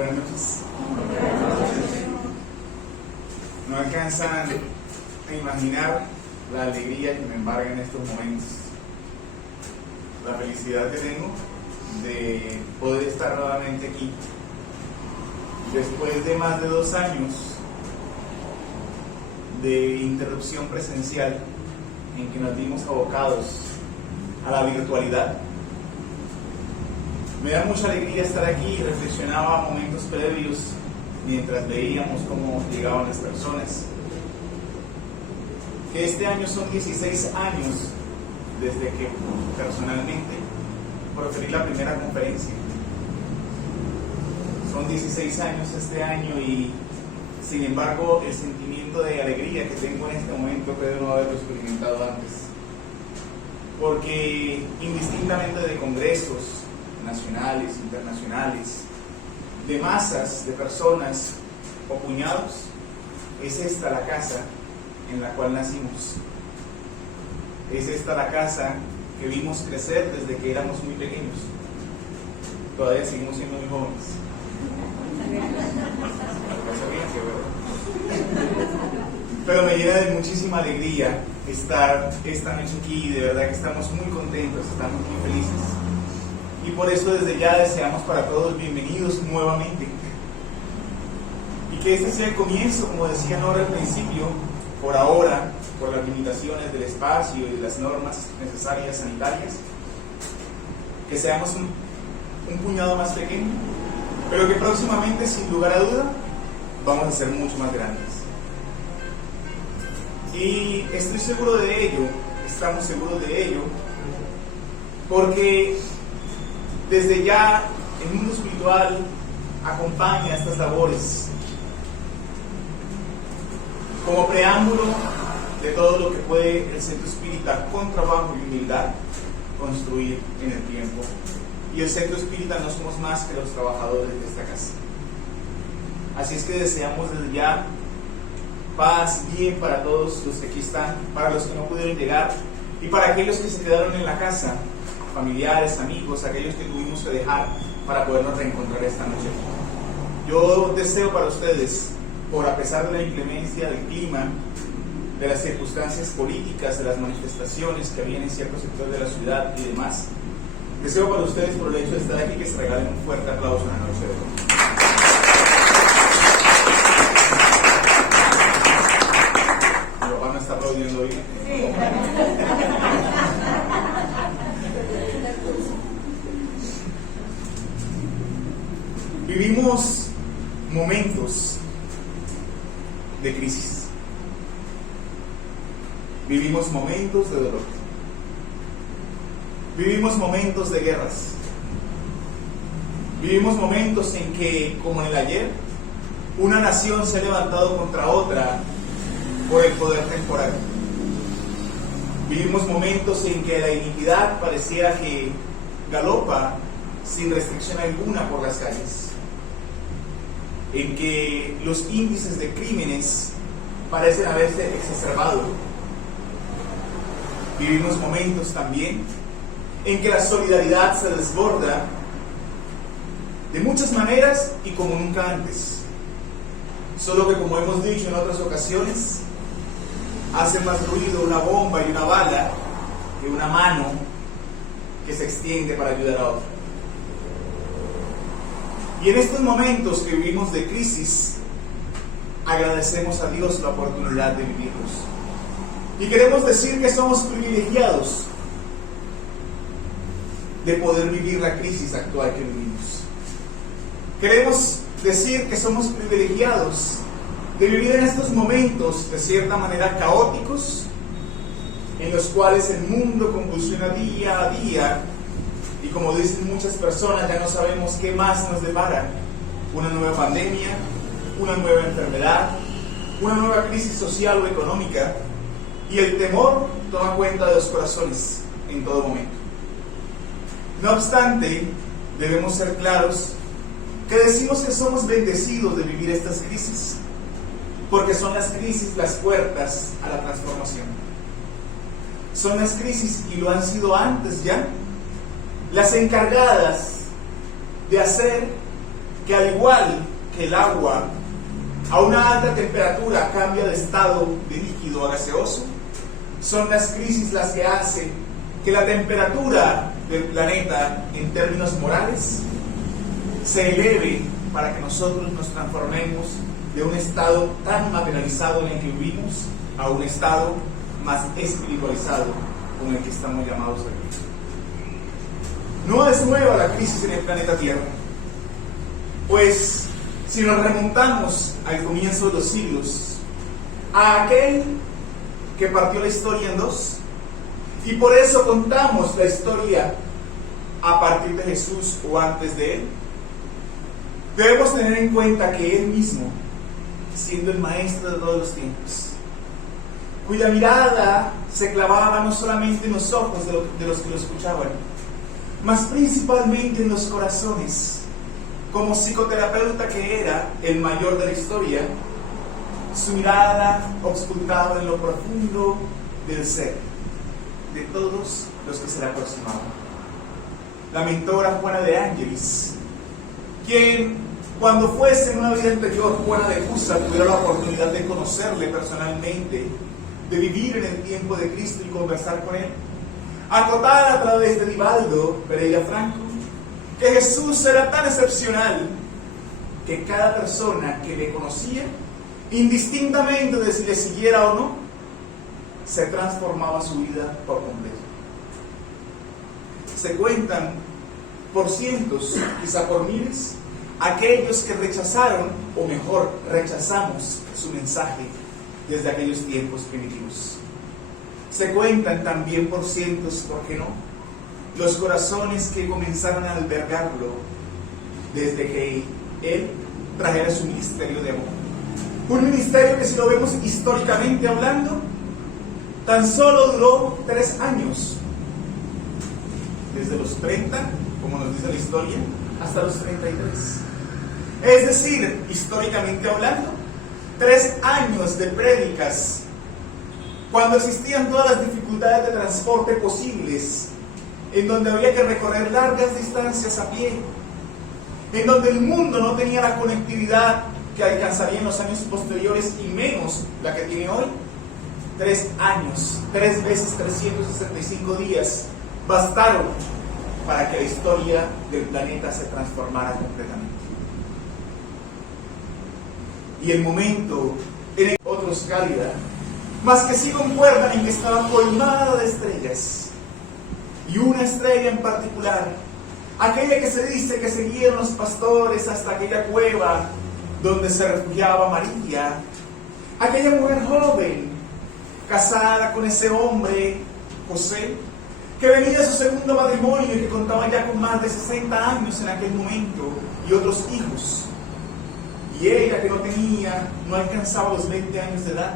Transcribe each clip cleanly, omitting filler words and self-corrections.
buenas noches. No alcanzan a imaginar la alegría que me embarga en estos momentos, la felicidad que tengo de poder estar nuevamente aquí después de más de 2 años de interrupción presencial en que nos vimos abocados a la virtualidad. Me da mucha alegría estar aquí y reflexionaba momentos previos mientras veíamos cómo llegaban las personas. Que este año son 16 años desde que personalmente proferí la primera conferencia. Son 16 años este año y sin embargo el sentimiento de alegría que tengo en este momento creo no haberlo experimentado antes. Porque indistintamente de congresos nacionales, internacionales, de masas de personas o puñados, es esta la casa en la cual nacimos. Es esta la casa que vimos crecer desde que éramos muy pequeños. Todavía seguimos siendo muy jóvenes. Pero me llena de muchísima alegría estar esta noche aquí, de verdad que estamos muy contentos, estamos muy felices. Y por eso desde ya deseamos para todos bienvenidos nuevamente. Y que este sea el comienzo, como decía Nora al principio, por ahora, por las limitaciones del espacio y de las normas necesarias sanitarias, que seamos un puñado más pequeño, pero que próximamente, sin lugar a duda, vamos a ser mucho más grandes. Y estoy seguro de ello, estamos seguros de ello, porque desde ya el mundo espiritual acompaña estas labores como preámbulo de todo lo que puede el Centro Espírita con trabajo y humildad construir en el tiempo. Y el Centro Espírita no somos más que los trabajadores de esta casa. Así es que deseamos desde ya paz, bien para todos los que aquí están, para los que no pudieron llegar y para aquellos que se quedaron en la casa, familiares, amigos, aquellos que tuvimos que dejar para podernos reencontrar esta noche. Yo deseo para ustedes, por a pesar de la inclemencia del clima, de las circunstancias políticas, de las manifestaciones que había en ciertos sectores de la ciudad y demás, deseo para ustedes, por el hecho de estar aquí, que se regalen un fuerte aplauso en la noche de hoy. Mi papá me está aplaudiendo bien. Vivimos momentos de crisis. Vivimos momentos de dolor. Vivimos momentos de guerras. Vivimos momentos en que, como en el ayer, una nación se ha levantado contra otra por el poder temporal. Vivimos momentos en que la iniquidad pareciera que galopa sin restricción alguna por las calles. En que los índices de crímenes parecen haberse exacerbado. Vivimos momentos también en que la solidaridad se desborda de muchas maneras y como nunca antes. Solo que, como hemos dicho en otras ocasiones, hace más ruido una bomba y una bala que una mano que se extiende para ayudar a otra. Y en estos momentos que vivimos de crisis, agradecemos a Dios la oportunidad de vivirlos. Y queremos decir que somos privilegiados de poder vivir la crisis actual que vivimos. Queremos decir que somos privilegiados de vivir en estos momentos de cierta manera caóticos, en los cuales el mundo convulsiona día a día. Y como dicen muchas personas, ya no sabemos qué más nos depara. Una nueva pandemia, una nueva enfermedad, una nueva crisis social o económica. Y el temor toma cuenta de los corazones en todo momento. No obstante, debemos ser claros que decimos que somos bendecidos de vivir estas crisis, porque son las crisis las puertas a la transformación. Son las crisis, y lo han sido antes ya, las encargadas de hacer que al igual que el agua, a una alta temperatura cambia de estado de líquido a gaseoso, son las crisis las que hacen que la temperatura del planeta, en términos morales, se eleve para que nosotros nos transformemos de un estado tan materializado en el que vivimos a un estado más espiritualizado con el que estamos llamados a vivir. No es nueva la crisis en el planeta Tierra, pues si nos remontamos al comienzo de los siglos, a aquel que partió la historia en dos, y por eso contamos la historia a partir de Jesús o antes de él, debemos tener en cuenta que él mismo, siendo el maestro de todos los tiempos, cuya mirada se clavaba no solamente en los ojos de los que lo escuchaban, mas principalmente en los corazones, como psicoterapeuta que era el mayor de la historia, su mirada auscultaba en lo profundo del ser de todos los que se le aproximaban. La mentora Juana de Ángelis, quien cuando fuese en una vida anterior Juana de Cusa tuviera la oportunidad de conocerle personalmente, de vivir en el tiempo de Cristo y conversar con él, acotar a través de Divaldo Pereira Franco que Jesús era tan excepcional que cada persona que le conocía, indistintamente de si le siguiera o no, se transformaba su vida por completo. Se cuentan por cientos, quizá por miles, aquellos que rechazaron, o mejor, rechazamos su mensaje desde aquellos tiempos primitivos. Se cuentan también por cientos, ¿por qué no?, los corazones que comenzaron a albergarlo desde que él trajera su ministerio de amor. Un ministerio que, si lo vemos históricamente hablando, tan solo duró 3 años. Desde los 30, como nos dice la historia, hasta los 33. Es decir, históricamente hablando, 3 años de prédicas, cuando existían todas las dificultades de transporte posibles, en donde había que recorrer largas distancias a pie, en donde el mundo no tenía la conectividad que alcanzaría en los años posteriores y menos la que tiene hoy. 3 años, 3 veces 365 días bastaron para que la historia del planeta se transformara completamente. Y el momento en el que otros cálida, mas que sí concuerdan en que estaba colmada de estrellas, y una estrella en particular, aquella que se dice que seguían los pastores hasta aquella cueva donde se refugiaba María, aquella mujer joven, casada con ese hombre, José, que venía de su segundo matrimonio y que contaba ya con más de 60 años en aquel momento, y otros hijos. Y ella, que no alcanzaba los 20 años de edad,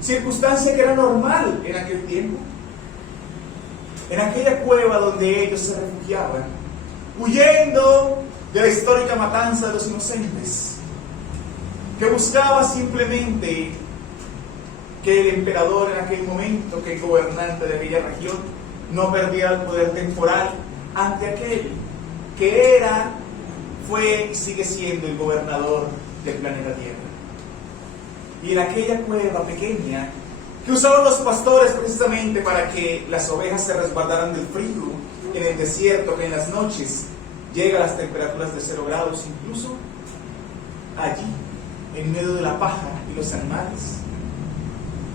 circunstancia que era normal en aquel tiempo. En aquella cueva donde ellos se refugiaban, huyendo de la histórica matanza de los inocentes, que buscaba simplemente que el emperador en aquel momento, que el gobernante de aquella región, no perdiera el poder temporal ante aquel que era, fue y sigue siendo el gobernador del planeta Tierra. Y en aquella cueva pequeña, que usaban los pastores precisamente para que las ovejas se resguardaran del frío en el desierto, que en las noches llega a las temperaturas de 0 grados incluso, allí, en medio de la paja y los animales,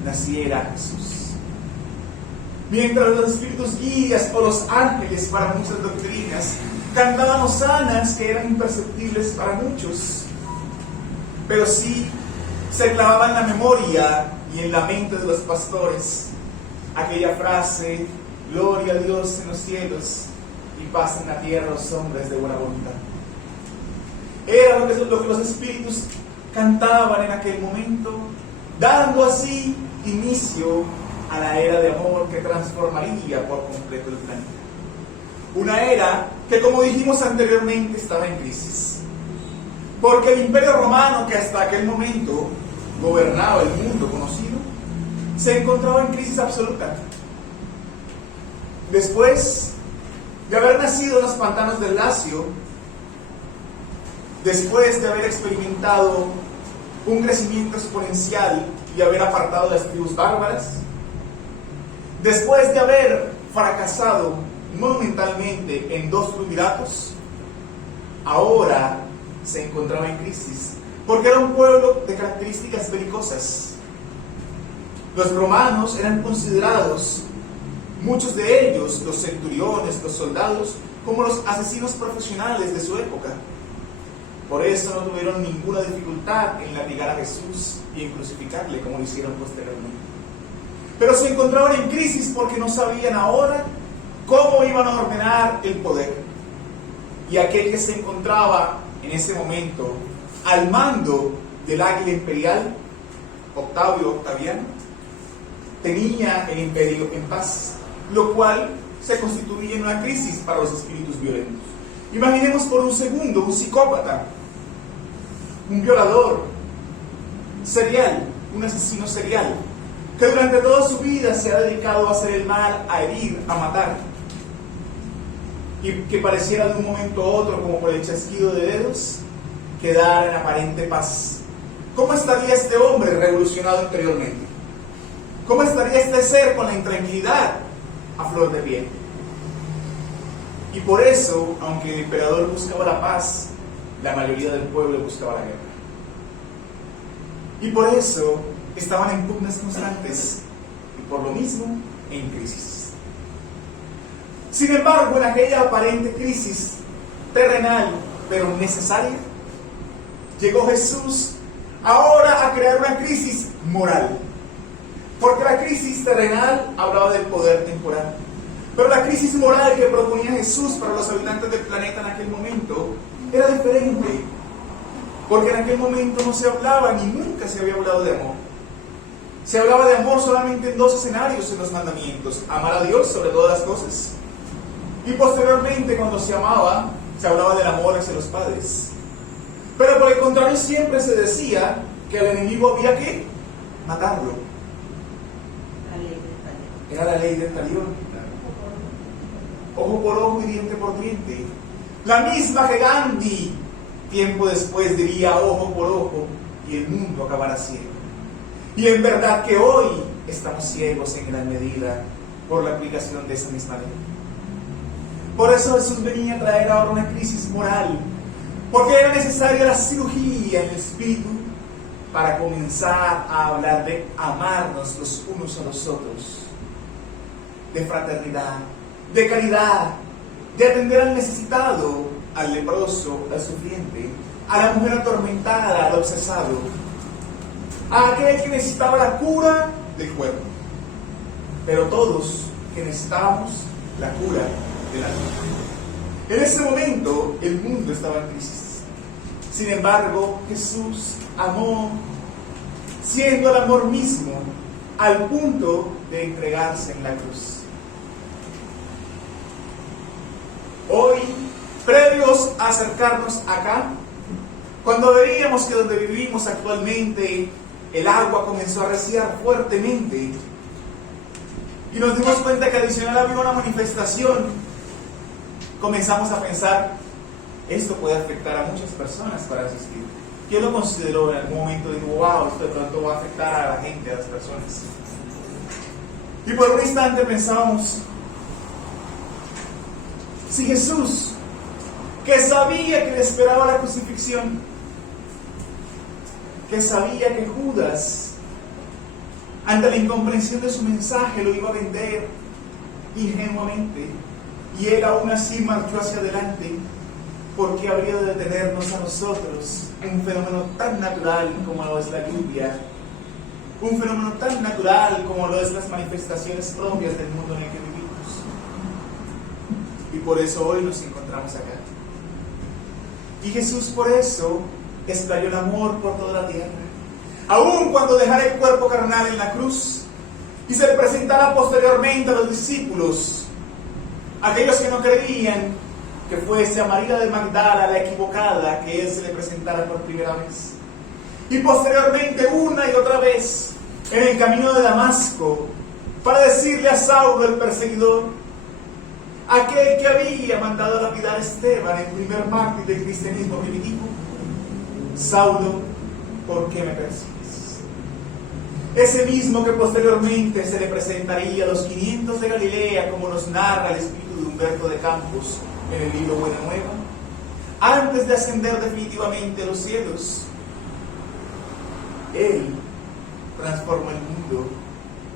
naciera Jesús. Mientras los espíritus guías o los ángeles, para muchas doctrinas, cantaban hosanas que eran imperceptibles para muchos, pero sí se clavaba en la memoria y en la mente de los pastores aquella frase: gloria a Dios en los cielos y paz en la tierra a los hombres de buena voluntad. Era lo que los espíritus cantaban en aquel momento, dando así inicio a la era de amor que transformaría por completo el planeta. Una era que, como dijimos anteriormente, estaba en crisis, porque el Imperio Romano, que hasta aquel momento gobernaba el mundo conocido, se encontraba en crisis absoluta. Después de haber nacido en los pantanos del Lacio, después de haber experimentado un crecimiento exponencial y haber apartado las tribus bárbaras, después de haber fracasado monumentalmente en 2 triunviratos, ahora se encontraba en crisis, porque era un pueblo de características belicosas. Los romanos eran considerados, muchos de ellos, los centuriones, los soldados, como los asesinos profesionales de su época. Por eso no tuvieron ninguna dificultad en latigar a Jesús y en crucificarle, como lo hicieron posteriormente. Pero se encontraban en crisis porque no sabían ahora cómo iban a ordenar el poder. Y aquel que se encontraba en ese momento al mando del águila imperial, Octaviano, tenía el imperio en paz, lo cual se constituía en una crisis para los espíritus violentos. Imaginemos por un segundo un psicópata, un violador serial, un asesino serial, que durante toda su vida se ha dedicado a hacer el mal, a herir, a matar, y que pareciera de un momento a otro, como por el chasquido de dedos, quedar en aparente paz. ¿Cómo estaría este hombre revolucionado interiormente? ¿Cómo estaría este ser con la intranquilidad a flor de piel? Y por eso, aunque el emperador buscaba la paz, la mayoría del pueblo buscaba la guerra. Y por eso estaban en pugnas constantes y por lo mismo en crisis. Sin embargo, en aquella aparente crisis terrenal, pero necesaria, llegó Jesús ahora a crear una crisis moral. Porque la crisis terrenal hablaba del poder temporal. Pero la crisis moral que proponía Jesús para los habitantes del planeta en aquel momento era diferente. Porque en aquel momento no se hablaba, ni nunca se había hablado de amor. Se hablaba de amor solamente en 2 escenarios en los mandamientos: amar a Dios sobre todas las cosas. Y posteriormente, cuando se amaba, se hablaba del amor hacia los padres. Pero por el contrario, siempre se decía que al enemigo había que matarlo. Era la ley del talión. Ojo por ojo y diente por diente. La misma que Gandhi, tiempo después, diría ojo por ojo y el mundo acabará ciego. Y en verdad que hoy estamos ciegos en gran medida por la aplicación de esa misma ley. Por eso Jesús venía a traer ahora una crisis moral, porque era necesaria la cirugía en el espíritu para comenzar a hablar de amarnos los unos a los otros, de fraternidad, de caridad, de atender al necesitado, al leproso, al sufriente, a la mujer atormentada, al obsesado, a aquel que necesitaba la cura del cuerpo, pero todos que necesitábamos la cura del alma. En ese momento el mundo estaba en crisis. Sin embargo, Jesús amó, siendo el amor mismo, al punto de entregarse en la cruz. Hoy, previos a acercarnos acá, cuando veíamos que donde vivimos actualmente el agua comenzó a arreciar fuertemente y nos dimos cuenta que adicional había una manifestación, comenzamos a pensar, esto puede afectar a muchas personas para asistir. ¿Quién lo consideró en algún momento? Dijo, wow, esto de pronto va a afectar a la gente, a las personas. Y por un instante pensábamos, si Jesús, que sabía que le esperaba la crucifixión, que sabía que Judas, ante la incomprensión de su mensaje, lo iba a vender ingenuamente, y él aún así marchó hacia adelante, ¿por qué habría de detenernos a nosotros un fenómeno tan natural como lo es la lluvia? Un fenómeno tan natural como lo es las manifestaciones propias del mundo en el que vivimos. Y por eso hoy nos encontramos acá. Y Jesús por eso explayó el amor por toda la tierra. Aun cuando dejara el cuerpo carnal en la cruz y se le presentara posteriormente a los discípulos, aquellos que no creían que fuese a María de Magdala la equivocada, que él se le presentara por primera vez. Y posteriormente, una y otra vez, en el camino de Damasco, para decirle a Saulo, el perseguidor, aquel que había mandado a lapidar a Esteban, el primer mártir del cristianismo primitivo, Saulo, ¿por qué me persigues? Ese mismo que posteriormente se le presentaría a los 500 de Galilea, como nos narra el espíritu de Humberto de Campos en el libro Buena Nueva, antes de ascender definitivamente a los cielos. Él transformó el mundo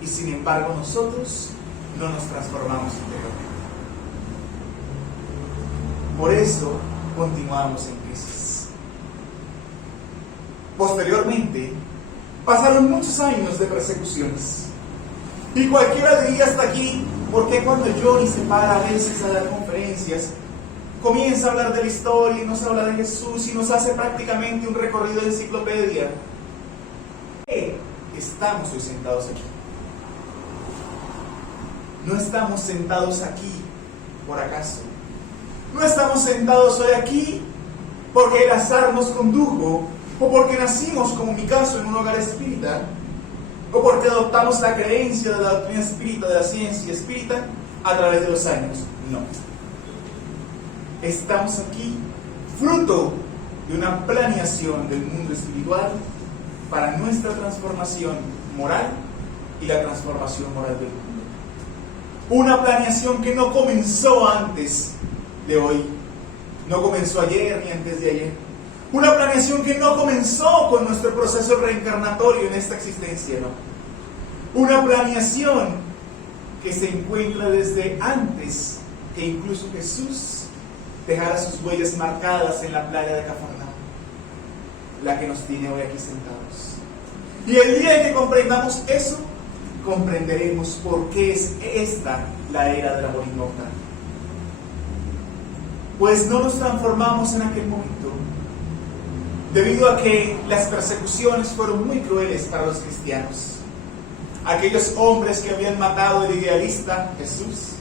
y sin embargo nosotros no nos transformamos interiormente. Por eso continuamos en crisis. Posteriormente, pasaron muchos años de persecuciones. Y cualquiera diría hasta aquí, ¿por qué cuando Johnny se para a veces a dar conferencias, comienza a hablar de la historia y nos habla de Jesús y nos hace prácticamente un recorrido de enciclopedia? Estamos hoy sentados aquí. No estamos sentados aquí por acaso. No estamos sentados hoy aquí porque el azar nos condujo, o porque nacimos, como en mi caso, en un hogar espírita, o porque adoptamos la creencia de la doctrina espírita, de la ciencia espírita, a través de los años. No. Estamos aquí fruto de una planeación del mundo espiritual para nuestra transformación moral y la transformación moral del mundo. Una planeación que no comenzó antes de hoy, no comenzó ayer ni antes de ayer. Una planeación que no comenzó con nuestro proceso reencarnatorio en esta existencia, no. Una planeación que se encuentra desde antes que incluso Jesús dejara sus huellas marcadas en la playa de Cafarnaúm, la que nos tiene hoy aquí sentados. Y el día en que comprendamos eso, comprenderemos por qué es esta la era del amor inmortal. Pues no nos transformamos en aquel momento, debido a que las persecuciones fueron muy crueles para los cristianos. Aquellos hombres que habían matado al idealista Jesús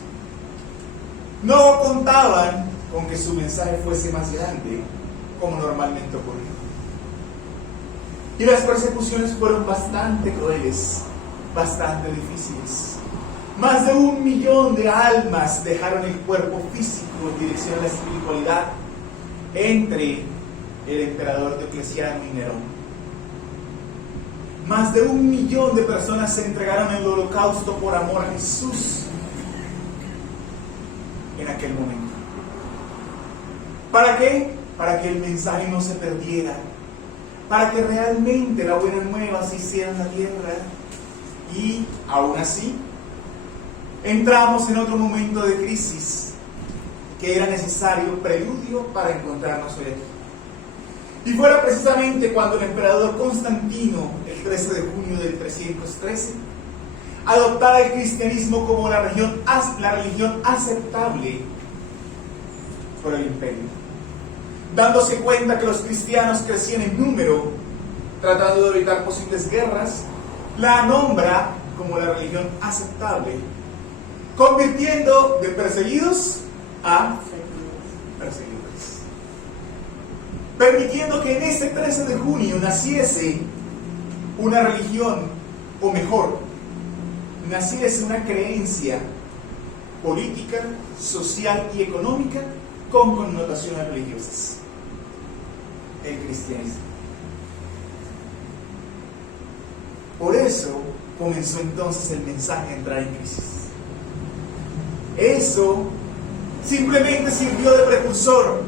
no contaban con que su mensaje fuese más grande, como normalmente ocurrió. Y las persecuciones fueron bastante crueles, bastante difíciles. Más de 1 millón de almas dejaron el cuerpo físico en dirección a la espiritualidad entre el emperador Diocleciano y Nerón. Más de 1 millón de personas se entregaron en el holocausto por amor a Jesús en aquel momento. ¿Para qué? Para que el mensaje no se perdiera, para que realmente la buena nueva se hiciera en la tierra. Y aún así entramos en otro momento de crisis que era necesario preludio para encontrarnos hoy aquí. Y fuera precisamente cuando el emperador Constantino, el 13 de junio del 313, adoptara el cristianismo como la religión aceptable por el imperio, dándose cuenta que los cristianos crecían en número, tratando de evitar posibles guerras, la nombra como la religión aceptable, convirtiendo de perseguidos a perseguidores, permitiendo que en ese 13 de junio naciese una religión, o mejor, naciese una creencia política, social y económica con connotaciones religiosas: el cristianismo. Por eso comenzó entonces el mensaje a entrar en crisis. Eso simplemente sirvió de precursor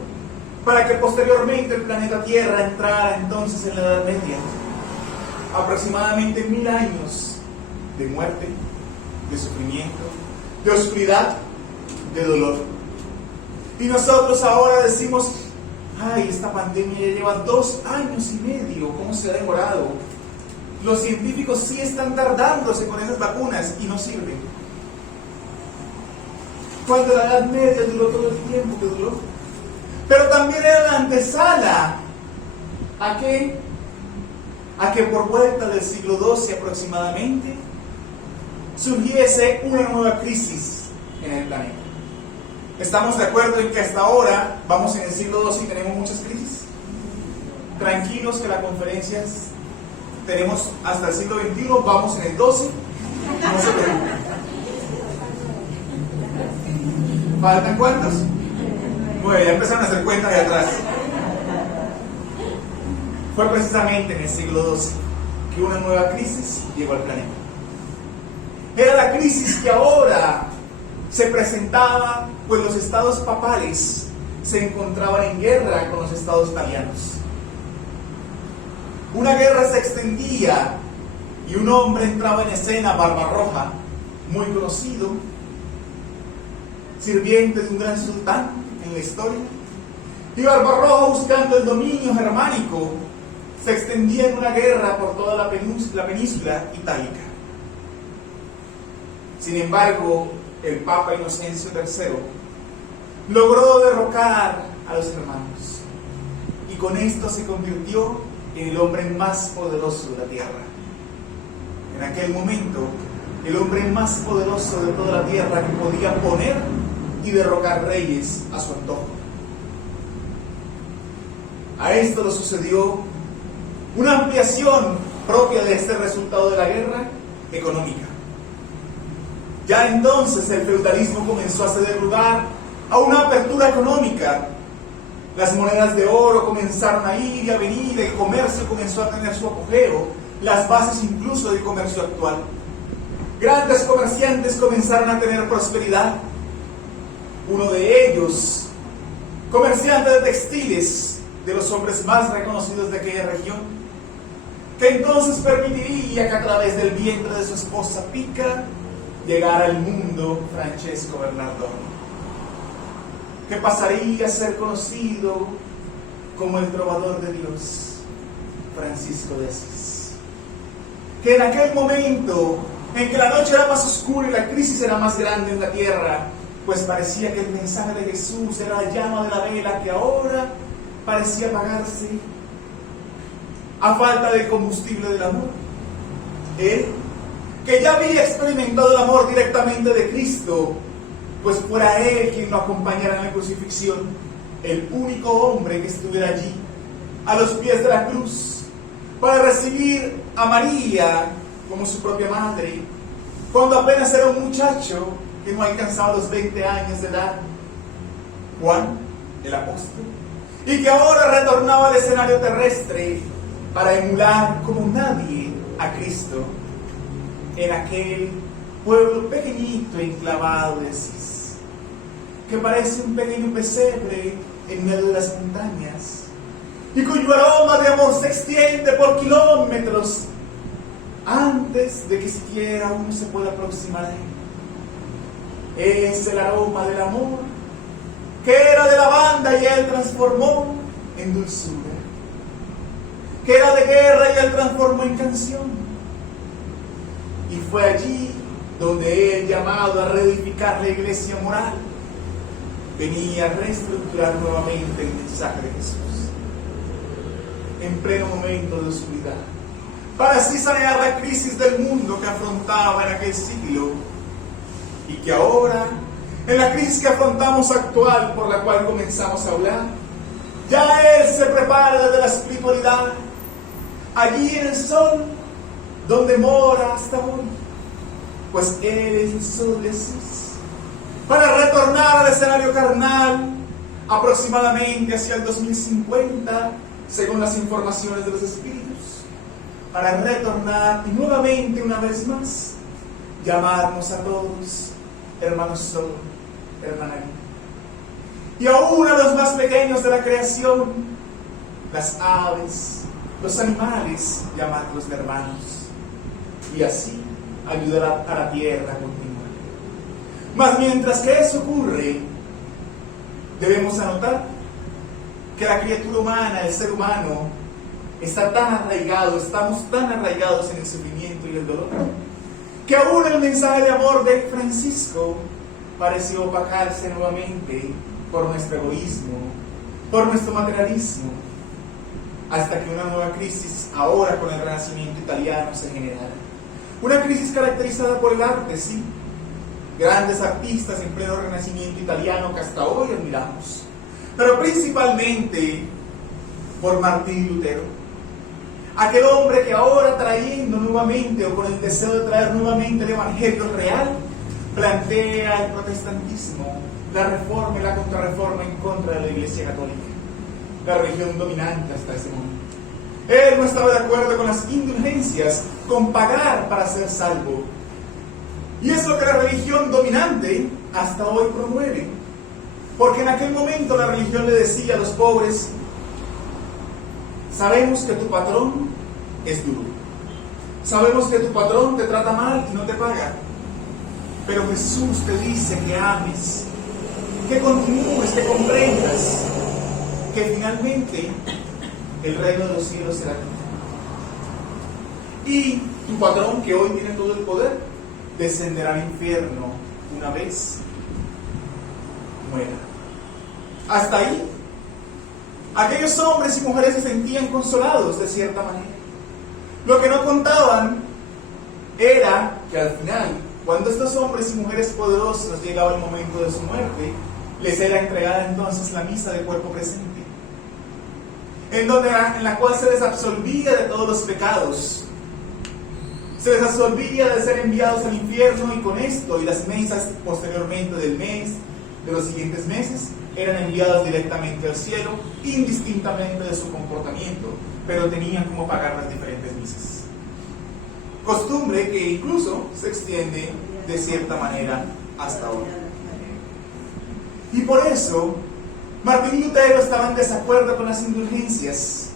para que posteriormente el planeta Tierra entrara entonces en la Edad Media. Aproximadamente 1000 años de muerte, de sufrimiento, de oscuridad, de dolor. Y nosotros ahora decimos: ay, esta pandemia ya lleva 2 años y medio, ¿cómo se ha demorado? Los científicos sí están tardándose con esas vacunas y no sirven. Cuando la Edad Media duró todo el tiempo que duró. Pero también era la antesala. ¿A qué? A que por vuelta del siglo XII aproximadamente surgiese una nueva crisis en el planeta. ¿Estamos de acuerdo en que hasta ahora vamos en el siglo XII y tenemos muchas crisis? Tranquilos que la conferencia tenemos hasta el siglo XXI, vamos en el XII, no se preocupen. ¿Faltan cuántos? Bueno, ya empezaron a hacer cuentas de atrás. Fue precisamente en el siglo XII que una nueva crisis llegó al planeta. Era la crisis que ahora se presentaba, pues los estados papales se encontraban en guerra con los estados italianos. Una guerra se extendía y un hombre entraba en escena, Barbarroja, muy conocido, sirviente de un gran sultán en la historia. Y Barbarroja, buscando el dominio germánico, se extendía en una guerra por toda la península itálica. Sin embargo, el Papa Inocencio III logró derrocar a los hermanos y con esto se convirtió en el hombre más poderoso de la tierra. En aquel momento, el hombre más poderoso de toda la tierra, que podía poner y derrocar reyes a su antojo. A esto le sucedió una ampliación propia de este resultado de la guerra económica. Ya entonces el feudalismo comenzó a ceder lugar a una apertura económica. Las monedas de oro comenzaron a ir y a venir, el comercio comenzó a tener su apogeo, las bases incluso del comercio actual. Grandes comerciantes comenzaron a tener prosperidad. Uno de ellos, comerciante de textiles, de los hombres más reconocidos de aquella región, que entonces permitiría que a través del vientre de su esposa Pica llegara al mundo Francesco Bernardone, que pasaría a ser conocido como el trovador de Dios, Francisco de Asís, que en aquel momento en que la noche era más oscura y la crisis era más grande en la tierra, pues parecía que el mensaje de Jesús era la llama de la vela que ahora parecía apagarse a falta del combustible del amor. Él, que ya había experimentado el amor directamente de Cristo, pues fuera Él quien lo acompañara en la crucifixión, el único hombre que estuviera allí, a los pies de la cruz, para recibir a María como su propia madre, cuando apenas era un muchacho que no alcanzaba los 20 años de edad, Juan, el apóstol, y que ahora retornaba al escenario terrestre para emular como nadie a Cristo en aquel pueblo pequeñito enclavado de Asís, que parece un pequeño pesebre en medio de las montañas y cuyo aroma de amor se extiende por kilómetros antes de que siquiera uno se pueda aproximar a él. Es el aroma del amor que era de lavanda y él transformó en dulzura, que era de guerra y él transformó en canción. Y fue allí donde él, llamado a reedificar la iglesia moral, venía a reestructurar nuevamente el mensaje de Jesús en pleno momento de oscuridad, para así sanear la crisis del mundo que afrontaba en aquel siglo y que ahora, en la crisis que afrontamos actual, por la cual comenzamos a hablar, ya Él se prepara desde la espiritualidad, allí en el sol, donde mora hasta hoy, pues Él es el sol de Asís, para retornar al escenario carnal aproximadamente hacia el 2050, según las informaciones de los espíritus, para retornar y nuevamente, una vez más, llamarnos a todos hermanos sol, hermana luna. Y aún a los más pequeños de la creación, las aves, los animales, llamarlos hermanos. Y así ayudar a la tierra a continuar. Mas mientras que eso ocurre, debemos anotar que la criatura humana, el ser humano, está tan arraigado, estamos tan arraigados en el sufrimiento y el dolor, que aún el mensaje de amor de Francisco pareció opacarse nuevamente por nuestro egoísmo, por nuestro materialismo, hasta que una nueva crisis, ahora con el Renacimiento italiano, se generara. Una crisis caracterizada por el arte, sí. Grandes artistas en pleno Renacimiento italiano que hasta hoy admiramos, pero principalmente por Martín Lutero, aquel hombre que ahora, trayendo nuevamente o con el deseo de traer nuevamente el evangelio real, plantea el protestantismo, la reforma y la contrarreforma en contra de la Iglesia Católica, la religión dominante hasta ese momento. Él no estaba de acuerdo con las indulgencias, con pagar para ser salvo. Y es lo que la religión dominante hasta hoy promueve. Porque en aquel momento la religión le decía a los pobres: sabemos que tu patrón es duro. Sabemos que tu patrón te trata mal y no te paga. Pero Jesús te dice que ames, que continúes, que comprendas que finalmente el reino de los cielos será tuyo. Y tu patrón, que hoy tiene todo el poder, descenderá al infierno una vez muera. Hasta ahí, aquellos hombres y mujeres se sentían consolados de cierta manera. Lo que no contaban era que al final, cuando estos hombres y mujeres poderosos llegaba el momento de su muerte, les era entregada entonces la misa de cuerpo presente, en la cual se les absolvía de todos los pecados, se les absolvía de ser enviados al infierno, y con esto y las mesas posteriormente del mes, de los siguientes meses, eran enviados directamente al cielo, indistintamente de su comportamiento, pero tenían como pagar las diferentes misas. Costumbre que incluso se extiende de cierta manera hasta hoy. Y por eso Martín y Lutero estaban en desacuerdo con las indulgencias,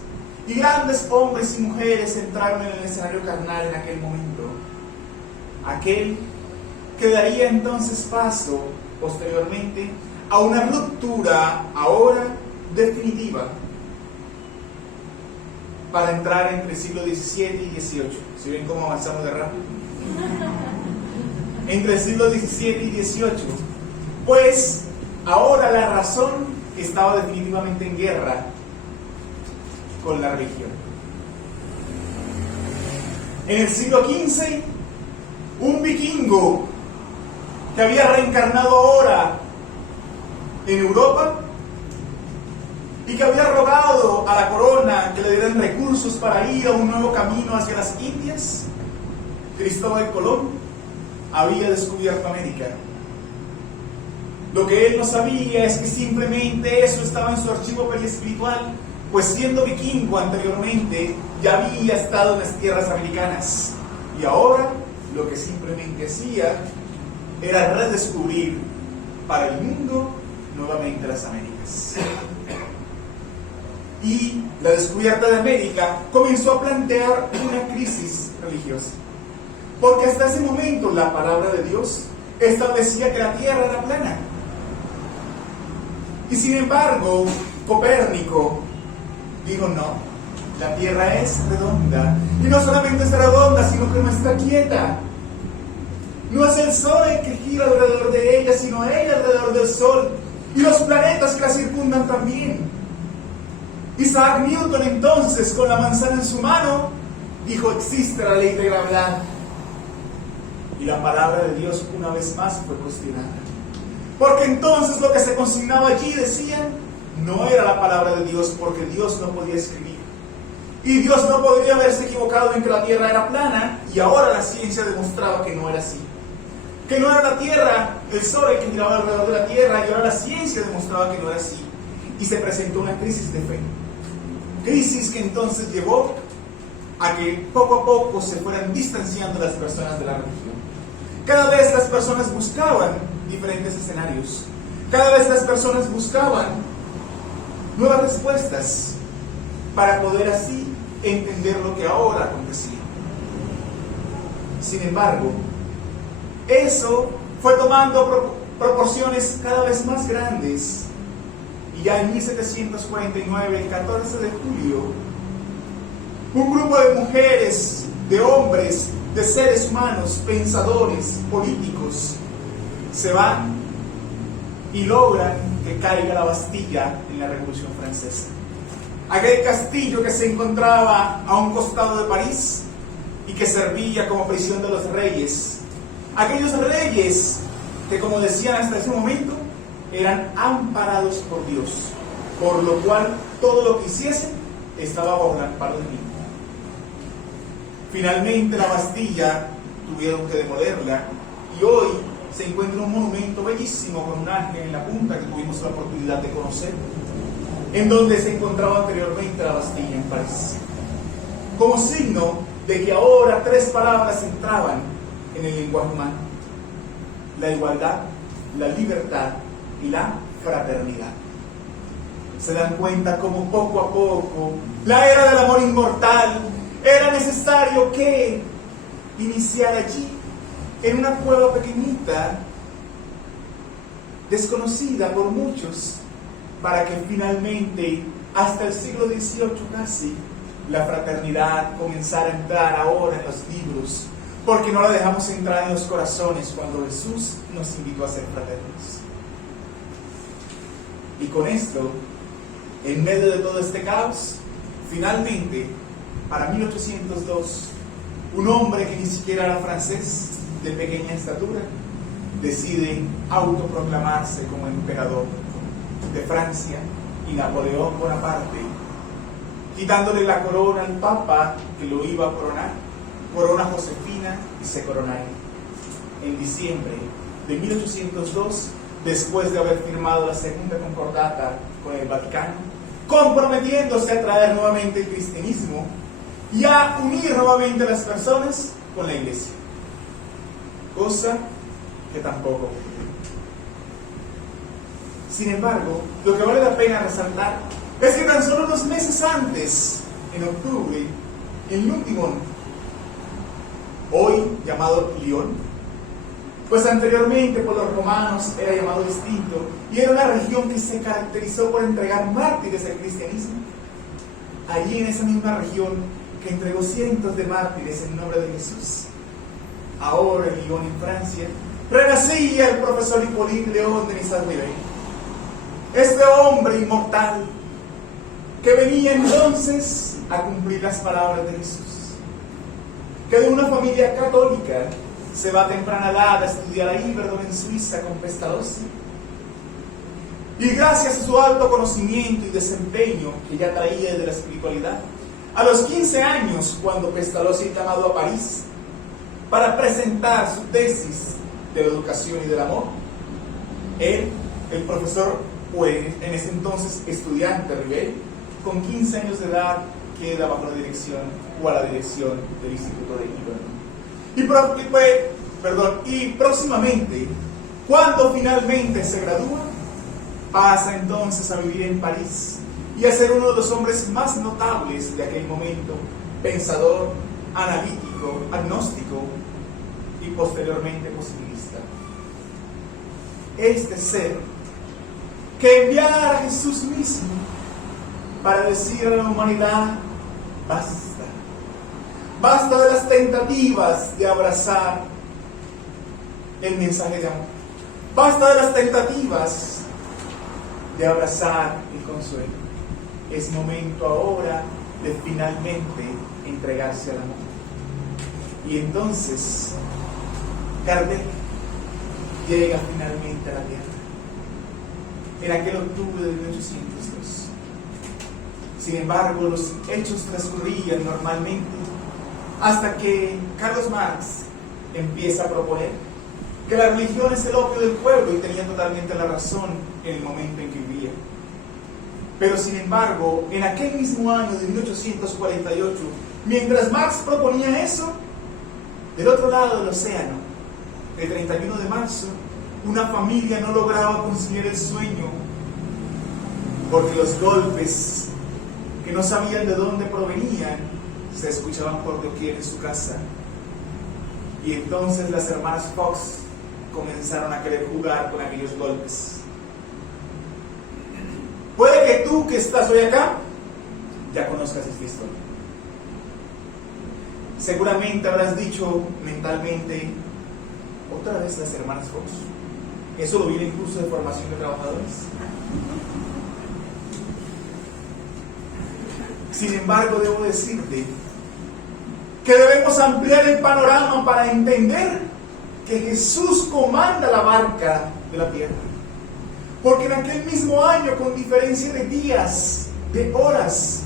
y grandes hombres y mujeres entraron en el escenario carnal en aquel momento, aquel que daría entonces paso posteriormente a una ruptura ahora definitiva para entrar entre el siglo XVII y XVIII. ¿Sí ven cómo avanzamos de rápido? Entre el siglo XVII y XVIII, pues ahora la razón estaba definitivamente en guerra con la religión. En el siglo XV, un vikingo que había reencarnado ahora en Europa y que había rogado a la corona que le dieran recursos para ir a un nuevo camino hacia las Indias, Cristóbal Colón, había descubierto América. Lo que él no sabía es que simplemente eso estaba en su archivo periespiritual, pues siendo vikingo anteriormente ya había estado en las tierras americanas, y ahora lo que simplemente hacía era redescubrir para el mundo nuevamente las Américas. Y la descubierta de América comenzó a plantear una crisis religiosa, porque hasta ese momento la palabra de Dios establecía que la tierra era plana. Y sin embargo, Copérnico dijo: no, la tierra es redonda. Y no solamente es redonda, sino que no está quieta. No es el sol el que gira alrededor de ella, sino ella alrededor del sol. Y los planetas que la circundan también. Isaac Newton entonces, con la manzana en su mano, dijo: existe la ley de gravedad. Y la palabra de Dios una vez más fue cuestionada. Porque entonces lo que se consignaba allí, decían, no era la palabra de Dios, porque Dios no podía escribir. Y Dios no podría haberse equivocado en que la tierra era plana, y ahora la ciencia demostraba que no era así. Que no era la tierra, el sol el que giraba alrededor de la tierra, y ahora la ciencia demostraba que no era así. Y se presentó una crisis de fe. Crisis que entonces llevó a que poco a poco se fueran distanciando las personas de la religión. Cada vez las personas buscaban diferentes escenarios. Cada vez las personas buscaban nuevas respuestas para poder así entender lo que ahora acontecía. Sin embargo, eso fue tomando proporciones cada vez más grandes, y ya en 1749, el 14 de julio, un grupo de mujeres, de hombres, de seres humanos, pensadores, políticos, se van y logran que caiga la Bastilla en la Revolución Francesa. Aquel castillo que se encontraba a un costado de París y que servía como prisión de los reyes. Aquellos reyes que, como decían hasta ese momento, eran amparados por Dios, por lo cual todo lo que hiciesen estaba bajo el amparo de Dios. Finalmente la Bastilla tuvieron que demolerla, y hoy se encuentra un monumento bellísimo con un ángel en la punta que tuvimos la oportunidad de conocer, en donde se encontraba anteriormente la Bastilla en París. como signo de que ahora 3 palabras entraban en el lenguaje humano: la igualdad, la libertad y la fraternidad. Se dan cuenta como poco a poco la era del amor inmortal era necesario que iniciara allí, en una cueva pequeñita, desconocida por muchos, para que finalmente, hasta el siglo XVIII casi, la fraternidad comenzara a entrar ahora en los libros, porque no la dejamos entrar en los corazones cuando Jesús nos invitó a ser fraternos. Y con esto, en medio de todo este caos, finalmente, para 1802, un hombre que ni siquiera era francés, de pequeña estatura, decide autoproclamarse como emperador de Francia, y Napoleón Bonaparte, quitándole la corona al Papa que lo iba a coronar, corona Josefina y se corona él. En diciembre de 1802, después de haber firmado la segunda concordata con el Vaticano, comprometiéndose a traer nuevamente el cristianismo y a unir nuevamente a las personas con la Iglesia, cosa que tampoco ocurrió. Sin embargo, lo que vale la pena resaltar es que tan solo unos meses antes, en octubre, en Lutigón, hoy llamado Lyon, pues anteriormente por los romanos era llamado distinto, y era una región que se caracterizó por entregar mártires al cristianismo. Allí en esa misma región que entregó cientos de mártires en nombre de Jesús, ahora en Lyon, en Francia, renacía el profesor Hippolyte Léon de Nisard-Rivet, este hombre inmortal que venía entonces a cumplir las palabras de Jesús, que de una familia católica se va a temprana edad a estudiar a Yverdon en Suiza con Pestalozzi, y gracias a su alto conocimiento y desempeño que ya traía de la espiritualidad, a los 15 años, cuando Pestalozzi es llamado a París para presentar su tesis de la educación y del amor, él, el profesor, pues en ese entonces estudiante Rivet, con 15 años de edad, queda bajo la dirección o a la dirección del Instituto de Yverdon. Y próximamente, cuando finalmente se gradúa, pasa entonces a vivir en París y a ser uno de los hombres más notables de aquel momento, pensador, analítico, agnóstico y posteriormente positivista. Este ser que enviara a Jesús mismo para decir a la humanidad: basta, basta de las tentativas de abrazar el mensaje de amor, basta de las tentativas de abrazar el consuelo. Es momento ahora de finalmente entregarse al amor. Y entonces Kardec llega finalmente a la tierra en aquel octubre de 1802. Sin embargo, los hechos transcurrían normalmente hasta que Carlos Marx empieza a proponer que la religión es el opio del pueblo, y tenía totalmente la razón en el momento en que vivía. Pero sin embargo, en aquel mismo año de 1848, mientras Marx proponía eso, del otro lado del océano, el 31 de marzo, una familia no lograba conciliar el sueño, porque los golpes, que no sabían de dónde provenían, se escuchaban por doquier en su casa. Y entonces las hermanas Fox comenzaron a querer jugar con aquellos golpes. Puede que tú que estás hoy acá ya conozcas esta historia. Seguramente habrás dicho mentalmente: otra vez las hermanas Fox. Eso lo vi en el curso de formación de trabajadores. Sin embargo, debo decirte que debemos ampliar el panorama para entender que Jesús comanda la barca de la tierra. Porque en aquel mismo año, con diferencia de días, de horas,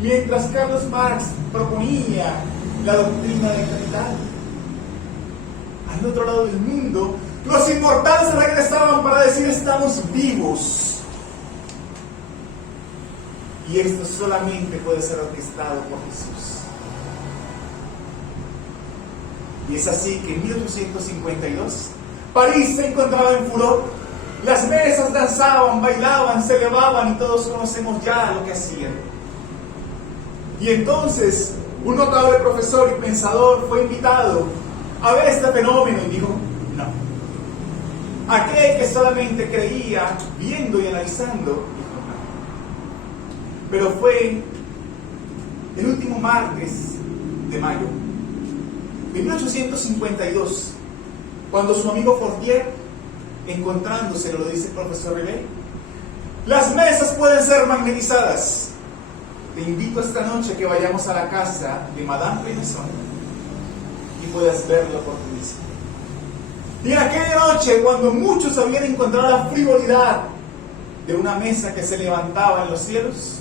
mientras Carlos Marx proponía la doctrina del capital, al otro lado del mundo, los inmortales regresaban para decir: estamos vivos. Y esto solamente puede ser orquestado por Jesús. Y es así que en 1852 París se encontraba en furor. Las mesas danzaban, bailaban, se elevaban y todos conocemos ya lo que hacían. Y entonces un notable profesor y pensador fue invitado a ver este fenómeno y dijo, no. Aquel que solamente creía viendo y analizando, dijo no. Pero fue el último martes de mayo de 1852, cuando su amigo Fortier, encontrándose, lo dice el profesor Rivet, las mesas pueden ser magnetizadas. Te invito esta noche que vayamos a la casa de Madame Renaissance y puedas verlo por ti mismo. Y en aquella noche, cuando muchos habían encontrado la frivolidad de una mesa que se levantaba en los cielos,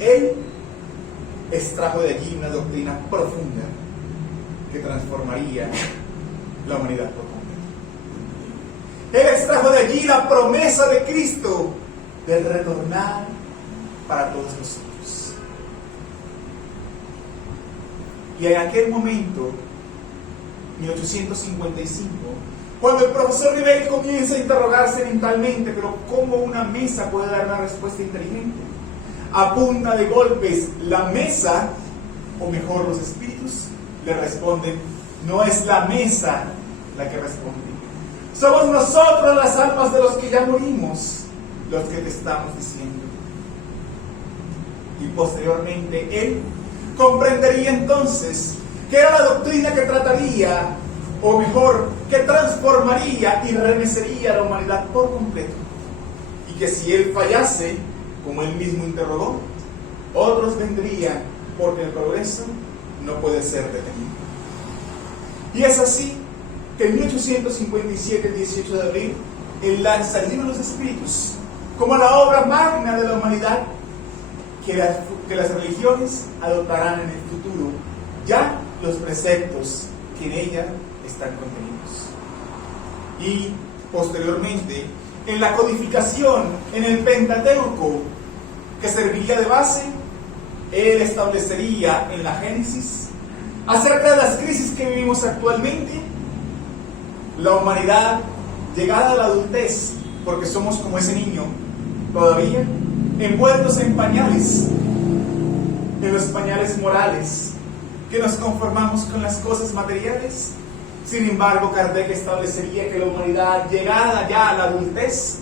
él extrajo de allí una doctrina profunda que transformaría la humanidad por completo. Él extrajo de allí la promesa de Cristo del retornar para todos nosotros. Y en aquel momento, 1855, cuando el profesor Rivet comienza a interrogarse mentalmente, pero ¿cómo una mesa puede dar una respuesta inteligente? A punta de golpes, la mesa, o mejor los espíritus, le responden, no es la mesa la que responde. Somos nosotros las almas de los que ya morimos, los que te estamos diciendo. Y posteriormente él comprendería entonces que era la doctrina que trataría, o mejor, que transformaría y remecería a la humanidad por completo. Y que si él fallase, como él mismo interrogó, otros vendrían, porque el progreso no puede ser detenido. Y es así que en 1857, el 18 de abril, él lanza el libro de los Espíritus como la obra magna de la humanidad que las religiones adoptarán en el futuro, ya los preceptos que en ella están contenidos. Y posteriormente, en la codificación, en el Pentateuco, que serviría de base, él establecería en la Génesis, acerca de las crisis que vivimos actualmente, la humanidad llegada a la adultez, porque somos como ese niño, todavía envueltos en pañales, en los pañales morales, que nos conformamos con las cosas materiales. Sin embargo, Kardec establecería que la humanidad, llegada ya a la adultez,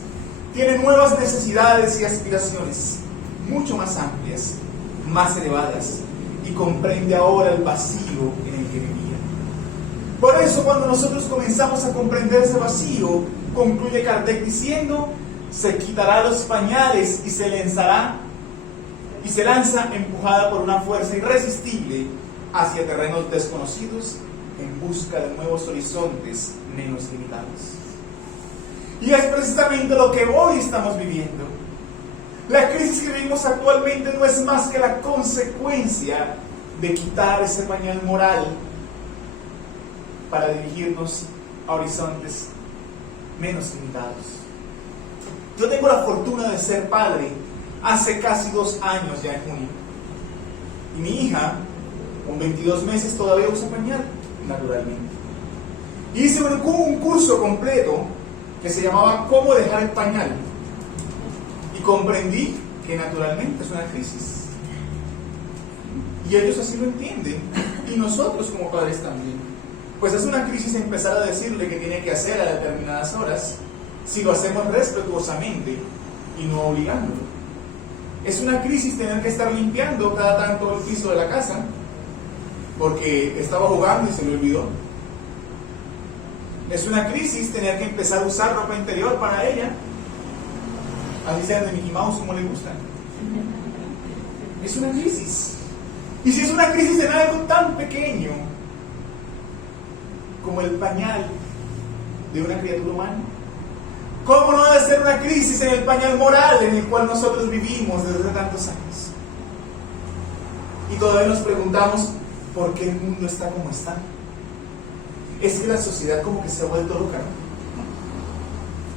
tiene nuevas necesidades y aspiraciones, mucho más amplias, más elevadas, y comprende ahora el vacío en el que vivía. Por eso, cuando nosotros comenzamos a comprender ese vacío, concluye Kardec diciendo, se quitará los pañales y se lanza empujada por una fuerza irresistible hacia terrenos desconocidos en busca de nuevos horizontes menos limitados. Y es precisamente lo que hoy estamos viviendo. La crisis que vivimos actualmente no es más que la consecuencia de quitar ese pañal moral para dirigirnos a horizontes menos limitados. Yo tengo la fortuna de ser padre hace casi 2 años ya en junio. Y mi hija, con 22 meses, todavía usa pañal, naturalmente. Hice un curso completo que se llamaba ¿Cómo dejar el pañal? Y comprendí que naturalmente es una crisis. Y ellos así lo entienden. Y nosotros como padres también. Pues es una crisis empezar a decirle qué tiene que hacer a determinadas horas, si lo hacemos respetuosamente y no obligándolo. Es una crisis tener que estar limpiando cada tanto el piso de la casa porque estaba jugando y se le olvidó. Es una crisis tener que empezar a usar ropa interior para ella, así sean de Mickey Mouse como le gustan. Es una crisis. Y si es una crisis en algo tan pequeño como el pañal de una criatura humana, ¿cómo no debe ser una crisis en el pañal moral en el cual nosotros vivimos desde tantos años? Y todavía nos preguntamos por qué el mundo está como está. Es que la sociedad como que se ha vuelto loca, ¿no?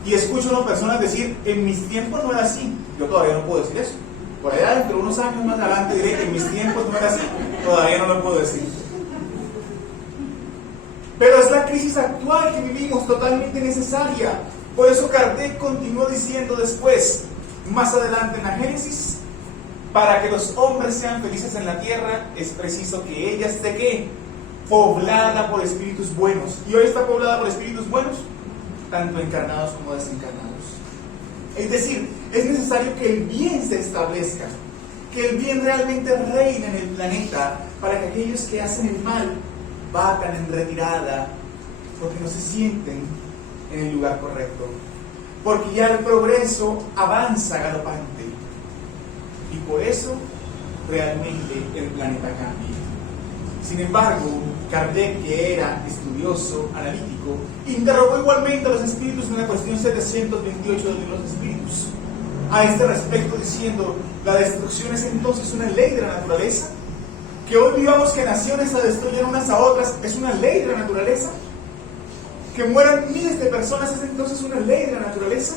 Y escucho a una persona decir, en mis tiempos no era así. Yo todavía no puedo decir eso. Por allá dentro de unos años más adelante diré, en mis tiempos no era así. Todavía no lo puedo decir. crisis actual que vivimos totalmente necesaria. Por eso Kardec continuó diciendo después, más adelante en la Génesis, para que los hombres sean felices en la tierra, es preciso que ella esté ¿qué? Poblada por espíritus buenos. ¿Y hoy está poblada por espíritus buenos? Tanto encarnados como desencarnados. Es decir, es necesario que el bien se establezca, que el bien realmente reine en el planeta, para que aquellos que hacen el mal vayan en retirada, porque no se sienten en el lugar correcto, porque ya el progreso avanza galopante, y por eso realmente el planeta cambia. Sin embargo, Kardec, que era estudioso, analítico, interrogó igualmente a los espíritus en la cuestión 728 del libro de los espíritus, a este respecto diciendo: ¿la destrucción es entonces una ley de la naturaleza? Que hoy vivamos que naciones se destruyen unas a otras, ¿es una ley de la naturaleza? Que mueran miles de personas, ¿es entonces una ley de la naturaleza?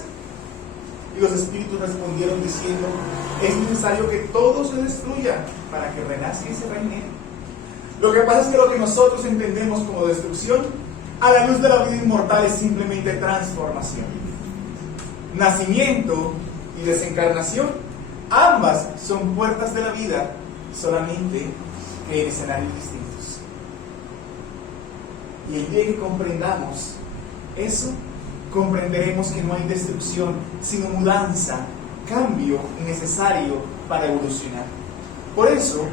Y los espíritus respondieron diciendo: es necesario que todo se destruya para que renazca y se reine. Lo que pasa es que lo que nosotros entendemos como destrucción, a la luz de la vida inmortal, es simplemente transformación. Nacimiento y desencarnación, ambas son puertas de la vida, solamente que en escenarios distintos. Y el día que comprendamos eso, comprenderemos que no hay destrucción, sino mudanza, cambio necesario para evolucionar. Por eso,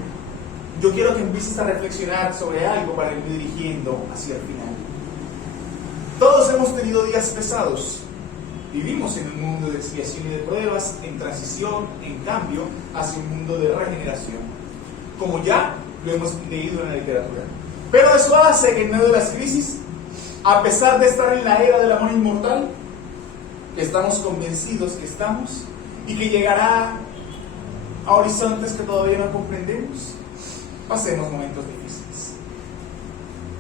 yo quiero que empieces a reflexionar sobre algo para ir dirigiendo hacia el final. Todos hemos tenido días pesados. Vivimos en un mundo de expiación y de pruebas, en transición, en cambio, hacia un mundo de regeneración, como ya lo hemos leído en la literatura. Pero eso hace que en medio de las crisis, a pesar de estar en la era del amor inmortal, que estamos convencidos que estamos, y que llegará a horizontes que todavía no comprendemos, pasemos momentos difíciles.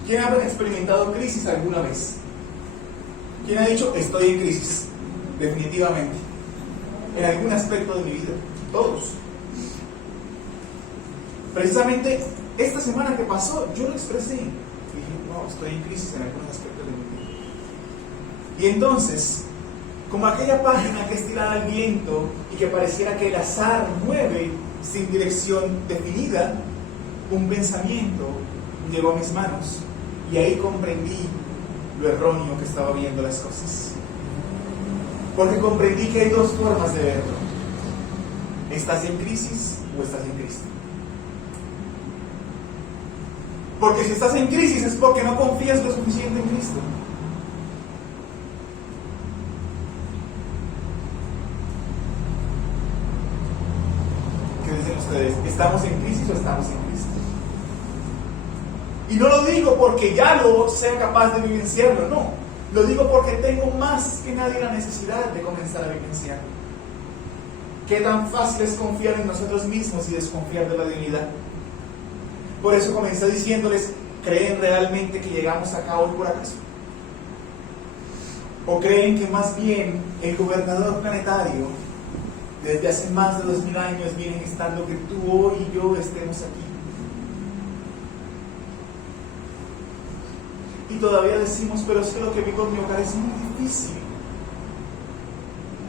¿Quién ha experimentado crisis alguna vez? ¿Quién ha dicho, estoy en crisis? Definitivamente. En algún aspecto de mi vida. Todos. Precisamente esta semana que pasó, yo lo expresé. Dije, no, estoy en crisis en algunos aspectos de mi vida. Y entonces, como aquella página que es tirada al viento y que pareciera que el azar mueve sin dirección definida, un pensamiento llegó a mis manos y ahí comprendí lo erróneo que estaba viendo las cosas. Porque comprendí que hay dos formas de verlo: ¿estás en crisis o estás en Cristo? Porque si estás en crisis es porque no confías lo suficiente en Cristo. ¿Qué dicen ustedes? ¿Estamos en crisis o estamos en Cristo? Y no lo digo porque ya lo sea capaz de vivenciarlo, no. Lo digo porque tengo más que nadie la necesidad de comenzar a vivenciarlo. Qué tan fácil es confiar en nosotros mismos y desconfiar de la divinidad. Por eso comencé diciéndoles: ¿creen realmente que llegamos acá hoy por acaso? ¿O creen que más bien el gobernador planetario desde hace más de 2000 años viene gestando que tú hoy y yo estemos aquí? Y todavía decimos, pero es que lo que vivo en mi hogar es muy difícil.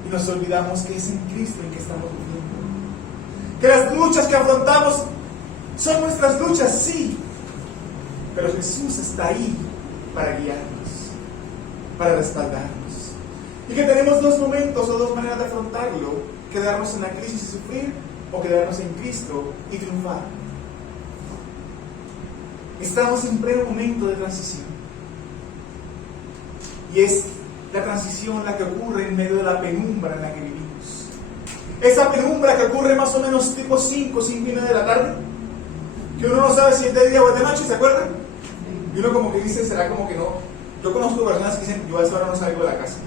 Y nos olvidamos que es en Cristo en que estamos viviendo. Que las luchas que afrontamos son nuestras luchas, sí. Pero Jesús está ahí para guiarnos, para respaldarnos. Y que tenemos dos momentos o dos maneras de afrontarlo: quedarnos en la crisis y sufrir, o quedarnos en Cristo y triunfar. Estamos en pleno momento de transición. Y es la transición la que ocurre en medio de la penumbra en la que vivimos. Esa penumbra que ocurre más o menos tipo 5, 5:30 de la tarde, que uno no sabe si es de día o es de noche, ¿se acuerdan? Y uno como que dice, será como que no. Yo conozco personas que dicen, yo a esa hora no salgo de la casa.